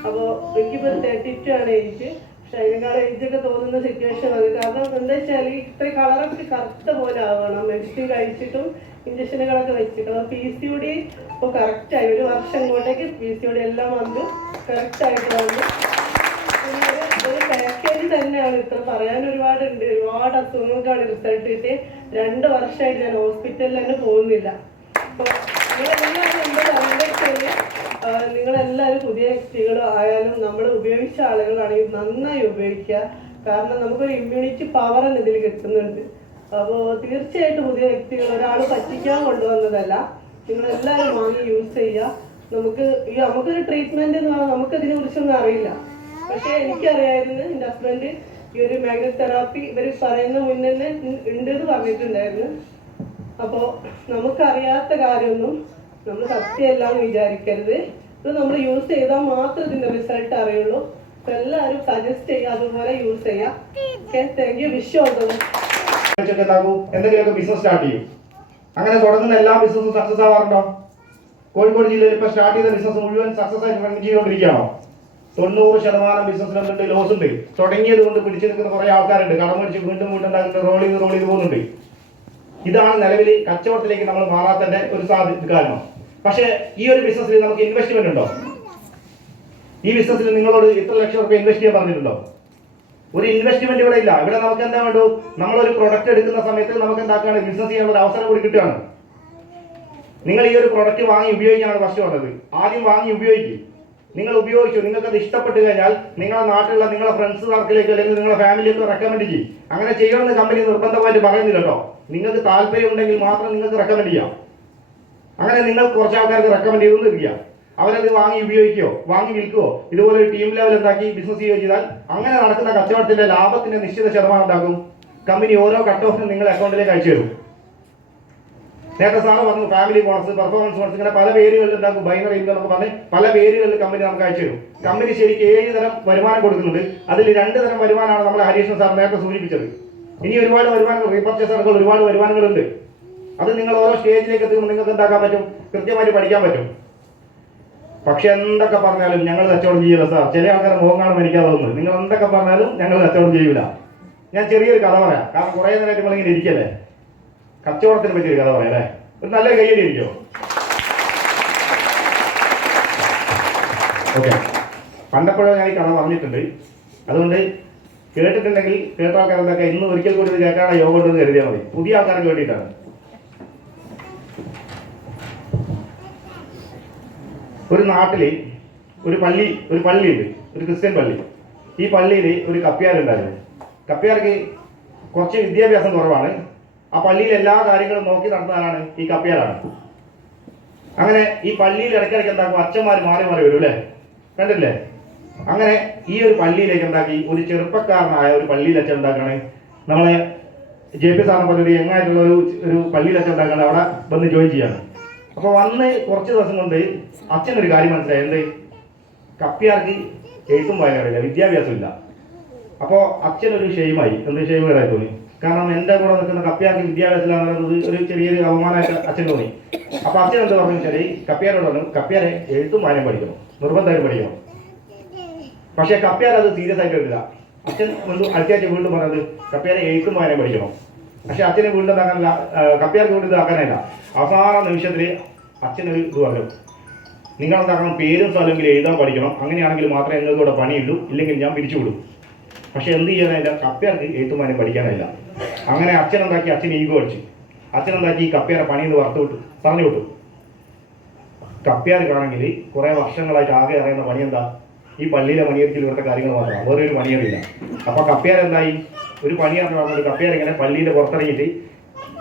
B: അപ്പോ എനിക്കിപ്പോ തേർട്ടി ടു ആണ് ഏജ് പക്ഷെ അതിനേക്കാൾ ഏജ് ഒക്കെ തോന്നുന്ന സിറ്റുവേഷൻ ആണ്. കാരണം എന്താ വെച്ചാൽ ഇത്ര കളറൊക്കെ കറുത്ത പോലെ ആവണം. മെഡിസിൻ കഴിച്ചിട്ടും ഇഞ്ചക്ഷനുകളൊക്കെ വെച്ചിട്ടും. അപ്പോൾ പി സി ഒ ഡി ഇപ്പോൾ കറക്റ്റായി ഒരു വർഷം കൊണ്ടേക്ക് പി സി ഒ ഡി എല്ലാം വന്ന് കറക്റ്റായിട്ട് വന്നു പാക്കേജ് തന്നെയാണ് ഇത്ര പറയാൻ ഒരുപാടുണ്ട് ഒരുപാട് അസുഖങ്ങൾക്കാണ് റിസൾട്ട് കിട്ടി രണ്ട് വർഷമായിട്ട് ഞാൻ ഹോസ്പിറ്റലിൽ തന്നെ പോകുന്നില്ല. അപ്പോൾ നിങ്ങളെല്ലാവരും പുതിയ വ്യക്തികളും ആയാലും നമ്മൾ ഉപയോഗിച്ച ആളുകളാണെങ്കിൽ നന്നായി ഉപയോഗിക്കുക. കാരണം നമുക്കൊരു ഇമ്മ്യൂണിറ്റി പവർ ഇതിൽ കിട്ടുന്നുണ്ട് അപ്പോൾ തീർച്ചയായിട്ടും പുതിയ വ്യക്തികൾ ഒരാൾ പറ്റിക്കാൻ കൊണ്ടുവന്നതല്ല. നിങ്ങളെല്ലാവരും വാങ്ങി യൂസ് ചെയ്യുക. നമുക്ക് ഈ നമുക്കൊരു ട്രീറ്റ്മെന്റ് എന്ന് പറഞ്ഞാൽ നമുക്കതിനെ കുറിച്ചൊന്നും അറിയില്ല. പക്ഷെ എനിക്കറിയായിരുന്നു എന്റെ ഹസ്ബൻഡ് ഈ ഒരു മാഗ്നറ്റ് തെറാപ്പി ഇവർ പറയുന്ന മുന്നേ തന്നെ ഉണ്ട് എന്ന് പറഞ്ഞിട്ടുണ്ടായിരുന്നു. അപ്പോൾ നമുക്കറിയാത്ത കാര്യമൊന്നും നമ്മൾ സത്യമല്ല എന്ന് വിചാരിക്കരുത്. ഇത് നമ്മൾ യൂസ് ചെയ്താൽ മാത്രമേ ഇതിന്റെ റിസൾട്ട് അറിയുള്ളൂ. അപ്പൊ എല്ലാവരും സജസ്റ്റ് ചെയ്യുക അതുപോലെ യൂസ് ചെയ്യാം ഓക്കെ താങ്ക് യു
C: വെച്ചിട്ട് എന്താക്കും എന്തെങ്കിലുമൊക്കെ ബിസിനസ് സ്റ്റാർട്ട് ചെയ്യും. അങ്ങനെ തുടങ്ങുന്ന എല്ലാ ബിസിനസ്സും സക്സസ് ആവാറുണ്ടോ? കോഴിക്കോട് ജില്ലയിൽ ഇപ്പൊ സ്റ്റാർട്ട് ചെയ്ത ബിസിനസ് മുഴുവൻ സക്സസ് ആയിട്ട് റൺ ചെയ്തുകൊണ്ടിരിക്കുകയാണോ? തൊണ്ണൂറ് ശതമാനം ബിസിനസ് എന്തുണ്ട് ലോസ് ഉണ്ട്. തുടങ്ങിയത് കൊണ്ട് പിടിച്ചു നിൽക്കുന്ന കുറെ ആൾക്കാരുണ്ട്. കടം മേടിച്ച് വീണ്ടും വീണ്ടും ഉണ്ടാക്കിയിട്ട് റോൾ ചെയ്ത് റോൾ ചെയ്ത് പോകുന്നുണ്ട്. ഇതാണ് നിലവിൽ കച്ചവടത്തിലേക്ക് നമ്മൾ മാറാത്തതിന്റെ ഒരു സാധ്യത കാരണം. പക്ഷേ ഈ ഒരു ബിസിനസ്സിൽ നമുക്ക് ഇൻവെസ്റ്റ്മെന്റ് ഉണ്ടോ? ഈ ബിസിനസ്സിൽ നിങ്ങളോട് ഇത്ര ലക്ഷം റുപ്യ ഇൻവെസ്റ്റ് ചെയ്യാൻ പറഞ്ഞിട്ടുണ്ടോ? ഒരു ഇൻവെസ്റ്റ്മെന്റ് ഇവിടെ ഇല്ല. ഇവിടെ നമുക്ക് എന്താ വേണ്ടു? നമ്മളൊരു പ്രൊഡക്റ്റ് എടുക്കുന്ന സമയത്ത് നമുക്ക് എന്താക്കാണ്? ബിസിനസ് ചെയ്യാനുള്ള ഒരു അവസരം കൂടി കിട്ടുകയാണ്. നിങ്ങൾ ഈ ഒരു പ്രൊഡക്റ്റ് വാങ്ങി ഉപയോഗിക്കാനാണ് ഫസ്റ്റ് വന്നത് ആദ്യം വാങ്ങി ഉപയോഗിക്കും. നിങ്ങൾ ഉപയോഗിച്ചു നിങ്ങൾക്ക് അത് ഇഷ്ടപ്പെട്ട് കഴിഞ്ഞാൽ നിങ്ങളുടെ നാട്ടിലുള്ള നിങ്ങളുടെ ഫ്രണ്ട്സ് സർക്കിലേക്ക് അല്ലെങ്കിൽ നിങ്ങളുടെ ഫാമിലിക്ക് റെക്കമെൻഡ് ചെയ്യും. അങ്ങനെ ചെയ്യണമെന്ന് കമ്പനി നിർബന്ധമായിട്ട് പറയുന്നില്ല കേട്ടോ നിങ്ങൾക്ക് താല്പര്യം ഉണ്ടെങ്കിൽ മാത്രം നിങ്ങൾക്ക് റെക്കമെൻഡ് ചെയ്യാം. അങ്ങനെ നിങ്ങൾ കുറച്ച് ആൾക്കാർക്ക് റെക്കമെൻഡ് ചെയ്തു ഇരിക്കുക. അവരത് വാങ്ങി ഉപയോഗിക്കുകയോ വാങ്ങി വിൽക്കുകയോ ഇതുപോലെ ഒരു ടീം ലെവൽ എന്താക്കി ബിസിനസ് ചെയ്യുകയോ ചെയ്താൽ അങ്ങനെ നടക്കുന്ന കച്ചവടത്തിന്റെ ലാഭത്തിന്റെ നിശ്ചിത ശതമാനം ഉണ്ടാകും. കമ്പനി ഓരോ കട്ട് ഓഫിനും നിങ്ങളുടെ അക്കൗണ്ടിലേക്ക് അയച്ചു തരും. നേരത്തെ സാറ് പറഞ്ഞു ഫാമിലി ബോണസ് പെർഫോമൻസ് ബോണസ് ഇങ്ങനെ പല പേരുകളിൽ ഉണ്ടാക്കും ബൈനറി ഇൻകം എന്നൊക്കെ പറഞ്ഞ് പല പേരുകളിൽ കമ്പനി നമുക്ക് അയച്ചു തരും. കമ്പനി ശരിക്കും ഏഴ് തരം വരുമാനം കൊടുക്കുന്നുണ്ട്. അതിൽ രണ്ട് തരം വരുമാനമാണ് നമ്മൾ ഹരീഷൻ സാർ നേരത്തെ സൂചിപ്പിച്ചത്. ഇനി ഒരുപാട് വരുമാനങ്ങൾ റീപർച്ചേസറുകൾ ഒരുപാട് വരുമാനങ്ങളുണ്ട്. അത് നിങ്ങൾ ഓരോ സ്റ്റേജിലേക്ക് എത്തുമ്പോൾ നിങ്ങൾക്ക് എന്താക്കാൻ പറ്റും? കൃത്യമായിട്ട് പഠിക്കാൻ പറ്റും. പക്ഷെ എന്തൊക്കെ പറഞ്ഞാലും ഞങ്ങൾ കച്ചവടം ചെയ്യില്ല സാർ. ചില ആൾക്കാർ മുഖം എനിക്കത് നിങ്ങൾ എന്തൊക്കെ പറഞ്ഞാലും ഞങ്ങൾ കച്ചവടം ചെയ്യൂല. ഞാൻ ചെറിയൊരു കഥ പറയാം. കാരണം കുറേ നേരമായിട്ട് നമ്മളിങ്ങനെ ഇരിക്കല്ലേ? കച്ചവടത്തിനെ പറ്റി ഒരു കഥ പറയാം ഒരു നല്ല കയ്യടി ഇരിക്കോ ഓക്കെ. പണ്ടപ്പോഴും ഞാൻ ഈ കഥ പറഞ്ഞിട്ടുണ്ട്. അതുകൊണ്ട് കേട്ടിട്ടുണ്ടെങ്കിൽ കേട്ട ആൾക്കാർ എന്തൊക്കെ ഇന്ന് ഒരിക്കൽ കൂടി ഇത് യോഗം ഉണ്ടെന്ന് കരുതിയാൽ മതി. പുതിയ ആൾക്കാർക്ക് വേണ്ടിയിട്ടാണ്. ഒരു നാട്ടിൽ ഒരു പള്ളി ഒരു പള്ളിയുണ്ട്. ഒരു ക്രിസ്ത്യൻ പള്ളി. ഈ പള്ളിയിൽ ഒരു കപ്പ്യാരുണ്ടായിരുന്നു കപ്പ്യാർക്ക് കുറച്ച് വിദ്യാഭ്യാസം കുറവാണ്. ആ പള്ളിയിൽ എല്ലാ കാര്യങ്ങളും നോക്കി നടന്നതാണ് ഈ കപ്പിയാലാണ് അങ്ങനെ ഈ പള്ളിയിൽ ഇടയ്ക്കിടയ്ക്ക് എന്താക്കും? അച്ഛന്മാർ മാറി മാറി വരും അല്ലേ? കണ്ടില്ലേ അങ്ങനെ ഈ ഒരു പള്ളിയിലേക്ക് എന്താക്കി? ഒരു ചെറുപ്പക്കാരനായ ഒരു പള്ളിയിൽ അച്ഛൻ എന്താക്കാണ്? നമ്മളെ ജെ പി സാറിനെ പോലെ ഒരു യങ്ങായിട്ടുള്ള ഒരു ഒരു പള്ളിയിൽ അച്ഛൻ ഉണ്ടാക്കാണ് അവിടെ വന്ന് ജോയിൻ ചെയ്യാണ്. അപ്പൊ വന്ന് കുറച്ച് ദിവസം കൊണ്ട് അച്ഛൻ ഒരു കാര്യം മനസ്സിലായി. എന്ത്? കപ്പിയാർക്ക് എഴുത്തും വായനറിയില്ല വിദ്യാഭ്യാസം ഇല്ല. അപ്പോ അച്ഛനൊരു ഷെയ്മായി എന്ത് ഷെയ്മേടായി തോന്നി? കാരണം എന്റെ കൂടെ നിൽക്കുന്ന കപ്പിയാർക്ക് വിദ്യാഭ്യാസം ഇല്ല എന്നുള്ളത് ഒരു ചെറിയൊരു അവമാനമായിട്ട് അച്ഛൻ തോന്നി. അപ്പൊ അച്ഛൻ എന്ത് പറഞ്ഞു വെച്ചാൽ കപ്പിയാരോട് പറഞ്ഞു കപ്പിയാരെ എഴുത്തും വായനയും പഠിക്കണം നിർബന്ധമായിട്ട് പഠിക്കണം. പക്ഷെ കപ്പിയാർ അത് സീരിയസ് ആയിട്ട് എടുക്കുക അച്ഛൻ വന്നു അടുത്തയാഴ്ച വീണ്ടും പറഞ്ഞത് കപ്പിയാരെ എഴുത്തും വായനയും പഠിക്കണം. പക്ഷെ അച്ഛനെ വീണ്ടും ഇതാക്കാനല്ല കപ്പിയാർക്ക് വീണ്ടും ഇതാക്കാനല്ല അവസാന നിമിഷത്തിൽ അച്ഛനൊരു ഇത് പറഞ്ഞു. നിങ്ങൾ എന്താക്കണം പേരും സ്ഥലമെങ്കിലും എഴുതാൻ പഠിക്കണം. അങ്ങനെയാണെങ്കിൽ മാത്രമേ നിങ്ങൾക്ക് പണിയുള്ളൂ ഇല്ലെങ്കിൽ ഞാൻ പിരിച്ചുവിടും. പക്ഷെ എന്ത് ചെയ്യാനായില്ല കപ്പിയാർക്ക് എഴുത്തുമാനം പഠിക്കാനായില്ല. അങ്ങനെ അച്ഛൻ എന്താക്കി അച്ഛൻ ഈഗോ അടിച്ചു. അച്ഛൻ എന്താക്കി ഈ കപ്പ്യാരെ പണിയെന്ന് വറുത്ത് വിട്ടു പറഞ്ഞു വിട്ടു കപ്പ്യാർക്കാണെങ്കിൽ കുറേ വർഷങ്ങളായിട്ട് ആകെ അറിയുന്ന പണി എന്താ? ഈ പള്ളിയിലെ പണിയെടുക്കൽ ഇവിടുത്തെ കാര്യങ്ങൾ മാത്രമാണ് വേറെ ഒരു പണിയറിയില്ല അപ്പോൾ കപ്പ്യാർ എന്തായി? ഒരു പണി കപ്പ്യാർ ഇങ്ങനെ പള്ളിയിലെ പുറത്തിറങ്ങിയിട്ട്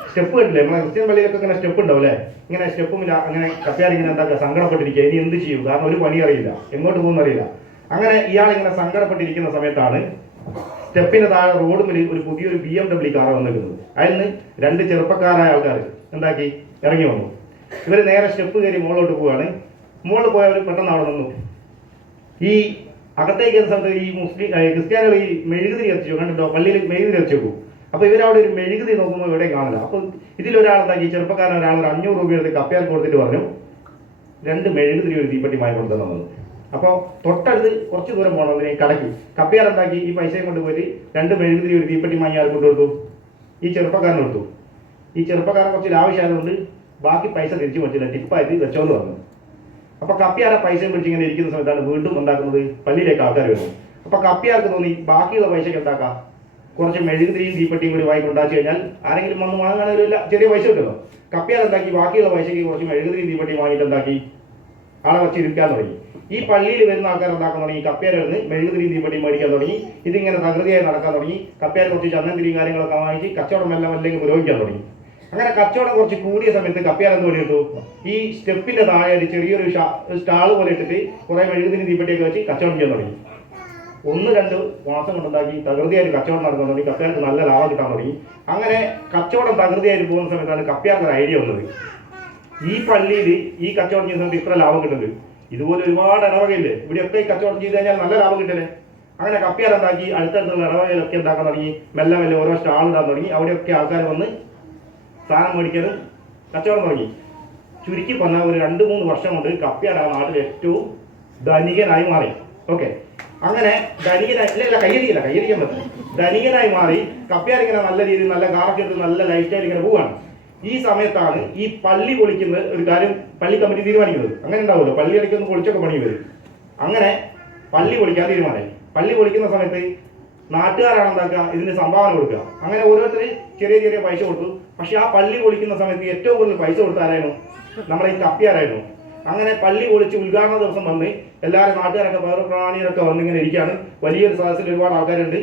C: സ്റ്റെപ്പ് കണ്ടില്ലേ? നമ്മളെ ക്രിസ്ത്യൻ പള്ളിയിലൊക്കെ ഇങ്ങനെ സ്റ്റെപ്പ് ഉണ്ടാവും അല്ലേ ഇങ്ങനെ സ്റ്റെപ്പും അങ്ങനെ കപ്പ്യാർ ഇങ്ങനെ എന്താക്കുക സങ്കടപ്പെട്ടിരിക്കുക. ഇനി എന്ത് ചെയ്യും? കാരണം ഒരു പണി അറിയില്ല. എങ്ങോട്ട് പോകുന്നറിയില്ല അങ്ങനെ ഇയാൾ ഇങ്ങനെ സങ്കടപ്പെട്ടിരിക്കുന്ന സമയത്താണ് സ്റ്റെപ്പിന് താഴെ റോഡ് മുന്നിൽ ഒരു പുതിയൊരു ബി എം ഡബ്ല്യു കാർ വന്നിരിക്കുന്നത് അതിൽ നിന്ന് രണ്ട് ചെറുപ്പക്കാരായ ആൾക്കാർ എന്താക്കി? ഇറങ്ങി വന്നു. ഇവർ നേരെ സ്റ്റെപ്പ് കയറി മുകളിലോട്ട് പോവുകയാണ്. മുകളിൽ പോയവർ പെട്ടെന്ന് അവിടെ നിന്നു. ഈ അകത്തേക്ക് സ്ഥലത്ത് ഈ മുസ്ലിം ക്രിസ്ത്യാനികൾ ഈ മെഴുകുതിരി കത്തിച്ചു കണ്ടിട്ടോ പള്ളിയിൽ മെഴുകുതിരി കത്തിച്ചു പോകും അപ്പൊ ഇവരവിടെ ഒരു മെഴുകുതിരി നോക്കുമ്പോൾ ഇവിടെ കാണില്ല അപ്പൊ ഇതിലൊരാൾ എന്താക്കി ചെറുപ്പക്കാരൻ ഒരാൾ ഒരു അഞ്ഞൂറ് രൂപ എടുത്ത് കപ്പയാൽ കൊടുത്തിട്ട് പറഞ്ഞു രണ്ട് മെഴുകുതിരി ഒരു തീപ്പെട്ടി വാങ്ങിക്കൊടുത്തു അപ്പോൾ തൊട്ടടുത്ത് കുറച്ച് ദൂരം പോകണം അതിന് കടയ്ക്ക്. എന്താക്കി? ഈ പൈസയും കൊണ്ട് പോയിട്ട് രണ്ട് മെഴുകുതിരി ഒരു തീപ്പെട്ടി മായി ആർ കൊണ്ടു കൊടുത്തു. ഈ ചെറുപ്പക്കാരൻ കൊടുത്തു. ഈ ചെറുപ്പക്കാരൻ കുറച്ച് ലാവശ്യമായതുകൊണ്ട് ബാക്കി പൈസ തിരിച്ചു വെച്ചില്ല ടിപ്പായിട്ട് വെച്ചോണ്ട് വന്നു. അപ്പൊ കപ്പിയാരെ പൈസയും പിടിച്ച് ഇങ്ങനെ ഇരിക്കുന്ന സമയത്താണ് വീണ്ടും ഉണ്ടാക്കുന്നത് പള്ളിയിലേക്ക് ആൾക്കാർ വരുന്നത്. അപ്പോൾ കപ്പിയാർക്ക് തോന്നി ബാക്കിയുള്ള പൈസയ്ക്ക് എന്താക്കാം? കുറച്ച് മെഴുകുതിരിയും തീപ്പെട്ടിയും കൂടി വാങ്ങി ഉണ്ടാക്കി കഴിഞ്ഞാൽ ആരെങ്കിലും വന്ന് വാങ്ങാനൊരു ചെറിയ പൈസ കിട്ടുമല്ലോ കപ്പിയാർ എന്താക്കി? ബാക്കിയുള്ള പൈസക്ക് കുറച്ച് മെഴുകുതിരിയും തീപ്പെട്ടിയും വാങ്ങിയിട്ട് എന്താക്കി? ആളെ വെച്ച് ഇരിക്കാൻ തുടങ്ങി. ഈ പള്ളിയിൽ വരുന്ന ആൾക്കാർ ഉണ്ടാക്കാൻ തുടങ്ങി കപ്പേരുന്ന് മെഴുകു തിരി തീപ്പെട്ടി മേടിക്കാൻ തുടങ്ങി ഇതിങ്ങനെ തകൃതിയായി നടക്കാൻ തുടങ്ങി കപ്പേര കുറച്ച് ചന്ദനത്തിരിയും കാര്യങ്ങളൊക്കെ വാങ്ങിച്ച് കച്ചവടം എല്ലാം അല്ലെങ്കിൽ പുരോഗമിക്കാൻ തുടങ്ങി. അങ്ങനെ കച്ചവടം കുറച്ച് കൂടിയ സമയത്ത് കപ്പിയാർ എന്ത് പണിയിട്ടു ഈ സ്റ്റെപ്പിന്റെ താഴെ ഒരു ചെറിയൊരു സ്റ്റാൾ പോലെ ഇട്ടിട്ട് കുറെ മെഴുകുതിരി തീപ്പെട്ടിയൊക്കെ വെച്ച് കച്ചവടം ചെയ്യാൻ തുടങ്ങി. ഒന്ന് രണ്ട് മാസം കൊണ്ടുണ്ടാക്കി തകൃതിയായിട്ട് കച്ചവടം നടക്കാൻ തുടങ്ങി കപ്പയാർക്ക് നല്ല ലാഭം കിട്ടാൻ തുടങ്ങി. അങ്ങനെ കച്ചവടം തകൃതിയായിട്ട് പോകുന്ന സമയത്താണ് കപ്പയാർക്ക് ഒരു ഐഡിയ വന്നത്. ഈ പള്ളിയിൽ ഈ കച്ചവടം ചെയ്യുന്ന സമയത്ത് ഇത്ര ലാഭം കിട്ടുന്നുണ്ട് ഇതുപോലെ ഒരുപാട് ഇടവകയില്ലേ? ഇവിടെയൊക്കെ ഈ കച്ചവടം ചെയ്ത് കഴിഞ്ഞാൽ നല്ല ലാഭം കിട്ടില്ലേ? അങ്ങനെ കപ്പിയാർ എന്താക്കി അടുത്തടുത്തുള്ള ഇടവകയിലൊക്കെ ഉണ്ടാക്കാൻ തുടങ്ങി. മെല്ലെ മെല്ലെ ഓരോ സ്റ്റാൾ ഇടാൻ തുടങ്ങി. അവിടെയൊക്കെ ആൾക്കാർ വന്ന് സാധനം മേടിക്കാനും കച്ചവടം തുടങ്ങി. ചുരുക്കി പറഞ്ഞാൽ ഒരു രണ്ട് മൂന്ന് വർഷം കൊണ്ട് കപ്പിയാർ ആ നാട്ടിൽ ഏറ്റവും ധനികനായി മാറി. ഓക്കെ. അങ്ങനെ ധനികനായി ഇല്ല ഇല്ല കയ്യടിക്കില്ല കയ്യടിക്കാൻ പറ്റില്ല. ധനികനായി മാറി കപ്പിയാർ ഇങ്ങനെ നല്ല രീതിയിൽ നല്ല കാറൊക്കെ എടുത്ത് നല്ല ലൈഫ് സ്റ്റൈൽ ഇങ്ങനെ പോവാണ് ഈ സമയത്താണ് ഈ പള്ളി പൊളിക്കുന്നത് ഒരു കാര്യം പള്ളി കമ്മിറ്റി തീരുമാനിക്കുന്നത്. അങ്ങനെ ഉണ്ടാവുമല്ലോ. പള്ളി ഇടയ്ക്കൊന്ന് പൊളിച്ചൊക്കെ പണി വരും. അങ്ങനെ പള്ളി പൊളിക്കാൻ തീരുമാനമായി. പള്ളി പൊളിക്കുന്ന സമയത്ത് നാട്ടുകാരാണ് എന്താക്കുക? ഇതിന് സംഭാവന കൊടുക്കുക. അങ്ങനെ ഓരോരുത്തർ ചെറിയ ചെറിയ പൈസ കൊടുത്തു. പക്ഷെ ആ പള്ളി പൊളിക്കുന്ന സമയത്ത് ഏറ്റവും കൂടുതൽ പൈസ കൊടുത്താരായിരുന്നു നമ്മുടെ ഈ കപ്പിയാരായിരുന്നു അങ്ങനെ പള്ളി പൊളിച്ച് ഉദ്ഘാടന ദിവസം വന്ന് എല്ലാവരും നാട്ടുകാരൊക്കെ വേറെ പ്രാണികളൊക്കെ വന്നിങ്ങനെ ഇരിക്കുകയാണ്. വലിയൊരു സദസ്സിൽ ഒരുപാട് ആൾക്കാരുണ്ട്.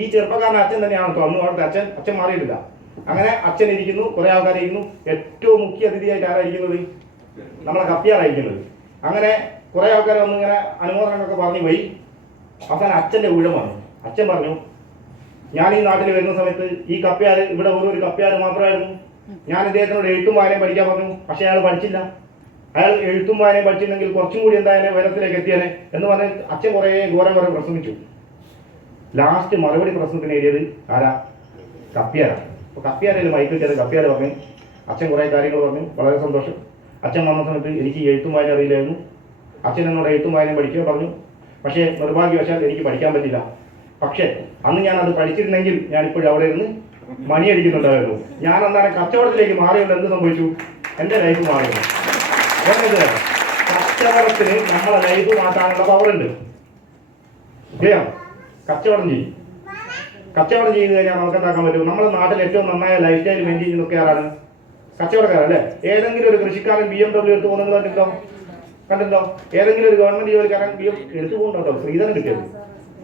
C: ഈ ചെറുപ്പക്കാരൻ അച്ഛൻ തന്നെയാണ്? തോന്നുന്നു അവിടുത്തെ അച്ഛൻ അച്ഛൻ മാറിയിട്ടില്ല. അങ്ങനെ അച്ഛൻ ഇരിക്കുന്നു കുറെ ആൾക്കാർ ഇരിക്കുന്നു. ഏറ്റവും മുഖ്യ അതിഥിയായിട്ട് ആരായിരിക്കുന്നത് നമ്മളെ കപ്പിയാറായിരിക്കുന്നത് അങ്ങനെ കുറെ ആൾക്കാർ വന്ന് ഇങ്ങനെ അനുമോദനങ്ങളൊക്കെ പറഞ്ഞു പോയി. അവസാനം അച്ഛന്റെ വന്നു. അച്ഛൻ പറഞ്ഞു ഞാൻ ഈ നാട്ടിൽ വരുന്ന സമയത്ത് ഈ കപ്പ്യാർ ഇവിടെ ഓരോ ഒരു കപ്പ്യാർ മാത്രമായിരുന്നു. ഞാൻ ഇദ്ദേഹത്തിനോട് എഴുത്തും വായനയും പഠിക്കാൻ പറഞ്ഞു. പക്ഷെ അയാൾ പഠിച്ചില്ല. അയാൾ എഴുത്തും വായനയും പഠിച്ചില്ലെങ്കിൽ കുറച്ചും കൂടി എന്തായാലും ഉയരത്തിലേക്ക് എത്തിയാനെ എന്ന്? പറഞ്ഞ് അച്ഛൻ കുറേ ഘോരം കുറെ പ്രസംഗിച്ചു. ലാസ്റ്റ് മറുപടി പ്രശ്നത്തിന് എഴുതിയത് ആരാ? കപ്പ്യാരാണ്. അപ്പൊ കപ്പ്യാരയിൽ മൈക്ക് കയറി കപ്പ്യാർ പറഞ്ഞു അച്ഛൻ കുറേ കാര്യങ്ങൾ പറഞ്ഞു. വളരെ സന്തോഷം. അച്ഛൻ വന്ന സമയത്ത് എനിക്ക് എഴുത്തും വായന അറിയില്ലായിരുന്നു. അച്ഛൻ എന്നോട് എഴുത്തും വായന പഠിക്കുക പറഞ്ഞു. പക്ഷേ നിർഭാഗ്യവശാൽ എനിക്ക് പഠിക്കാൻ പറ്റില്ല. പക്ഷേ അന്ന് ഞാൻ അത് പഠിച്ചിരുന്നെങ്കിൽ ഞാൻ ഇപ്പോഴും അവിടെ ഇരുന്ന് മണിയടിക്കുന്നുണ്ടായിരുന്നു. ഞാൻ അന്നാണ് കച്ചവടത്തിലേക്ക് മാറിയത് എന്ത് സംഭവിച്ചു? എന്റെ ലൈഫ് മാറിയത് കച്ചവടത്തിന് നമ്മളെ ലൈഫ് മാറ്റാനുള്ള പവറുണ്ട് ഉണ്ട്. കച്ചവടം ചെയ്യും. കച്ചവടം ചെയ്ത് കഴിഞ്ഞാൽ നമുക്ക് എന്താക്കാൻ പറ്റും. നമ്മുടെ നാട്ടിൽ ഏറ്റവും നന്നായ ലൈഫ് സ്റ്റൈൽ മെയിന്റെയിൻ ചെയ്യുന്നൊക്കെ ആരാണ്? കച്ചവടക്കാരല്ലേ? ഏതെങ്കിലും ഒരു കൃഷിക്കാരൻ ബി എം ഡബ്ല്യൂ എടുത്തു പോകുന്നത് കണ്ടിട്ടോ കണ്ടിട്ടോ ഏതെങ്കിലും ഒരു ഗവൺമെന്റ് ജോലിക്കാരൻ ബി എം എടുത്തു പോകുന്നുണ്ടോ ഫ്രീധനം കിട്ടിയത്?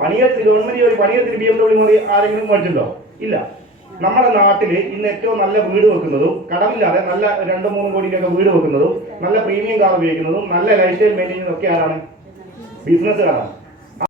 C: പണിയെടുത്ത് ഗവൺമെന്റ് ജോലി പണിയെടുത്തിന് ബി എം ഡബ്ല്യൂ മതി ആരെങ്കിലും മേടിച്ചിട്ടുണ്ടോ? ഇല്ല. നമ്മുടെ നാട്ടിൽ ഇന്ന് ഏറ്റവും നല്ല വീട് വെക്കുന്നതും കടമില്ലാതെ നല്ല രണ്ടു മൂന്ന് കോടിയിലൊക്കെ വീട് വെക്കുന്നതും നല്ല പ്രീമിയം കാർ ഉപയോഗിക്കുന്നതും നല്ല ലൈഫ് സ്റ്റൈൽ മെയിന്റെയിൻ ചെയ്യുന്നതൊക്കെ ആരാണ്? ബിസിനസ്സുകാരാണ്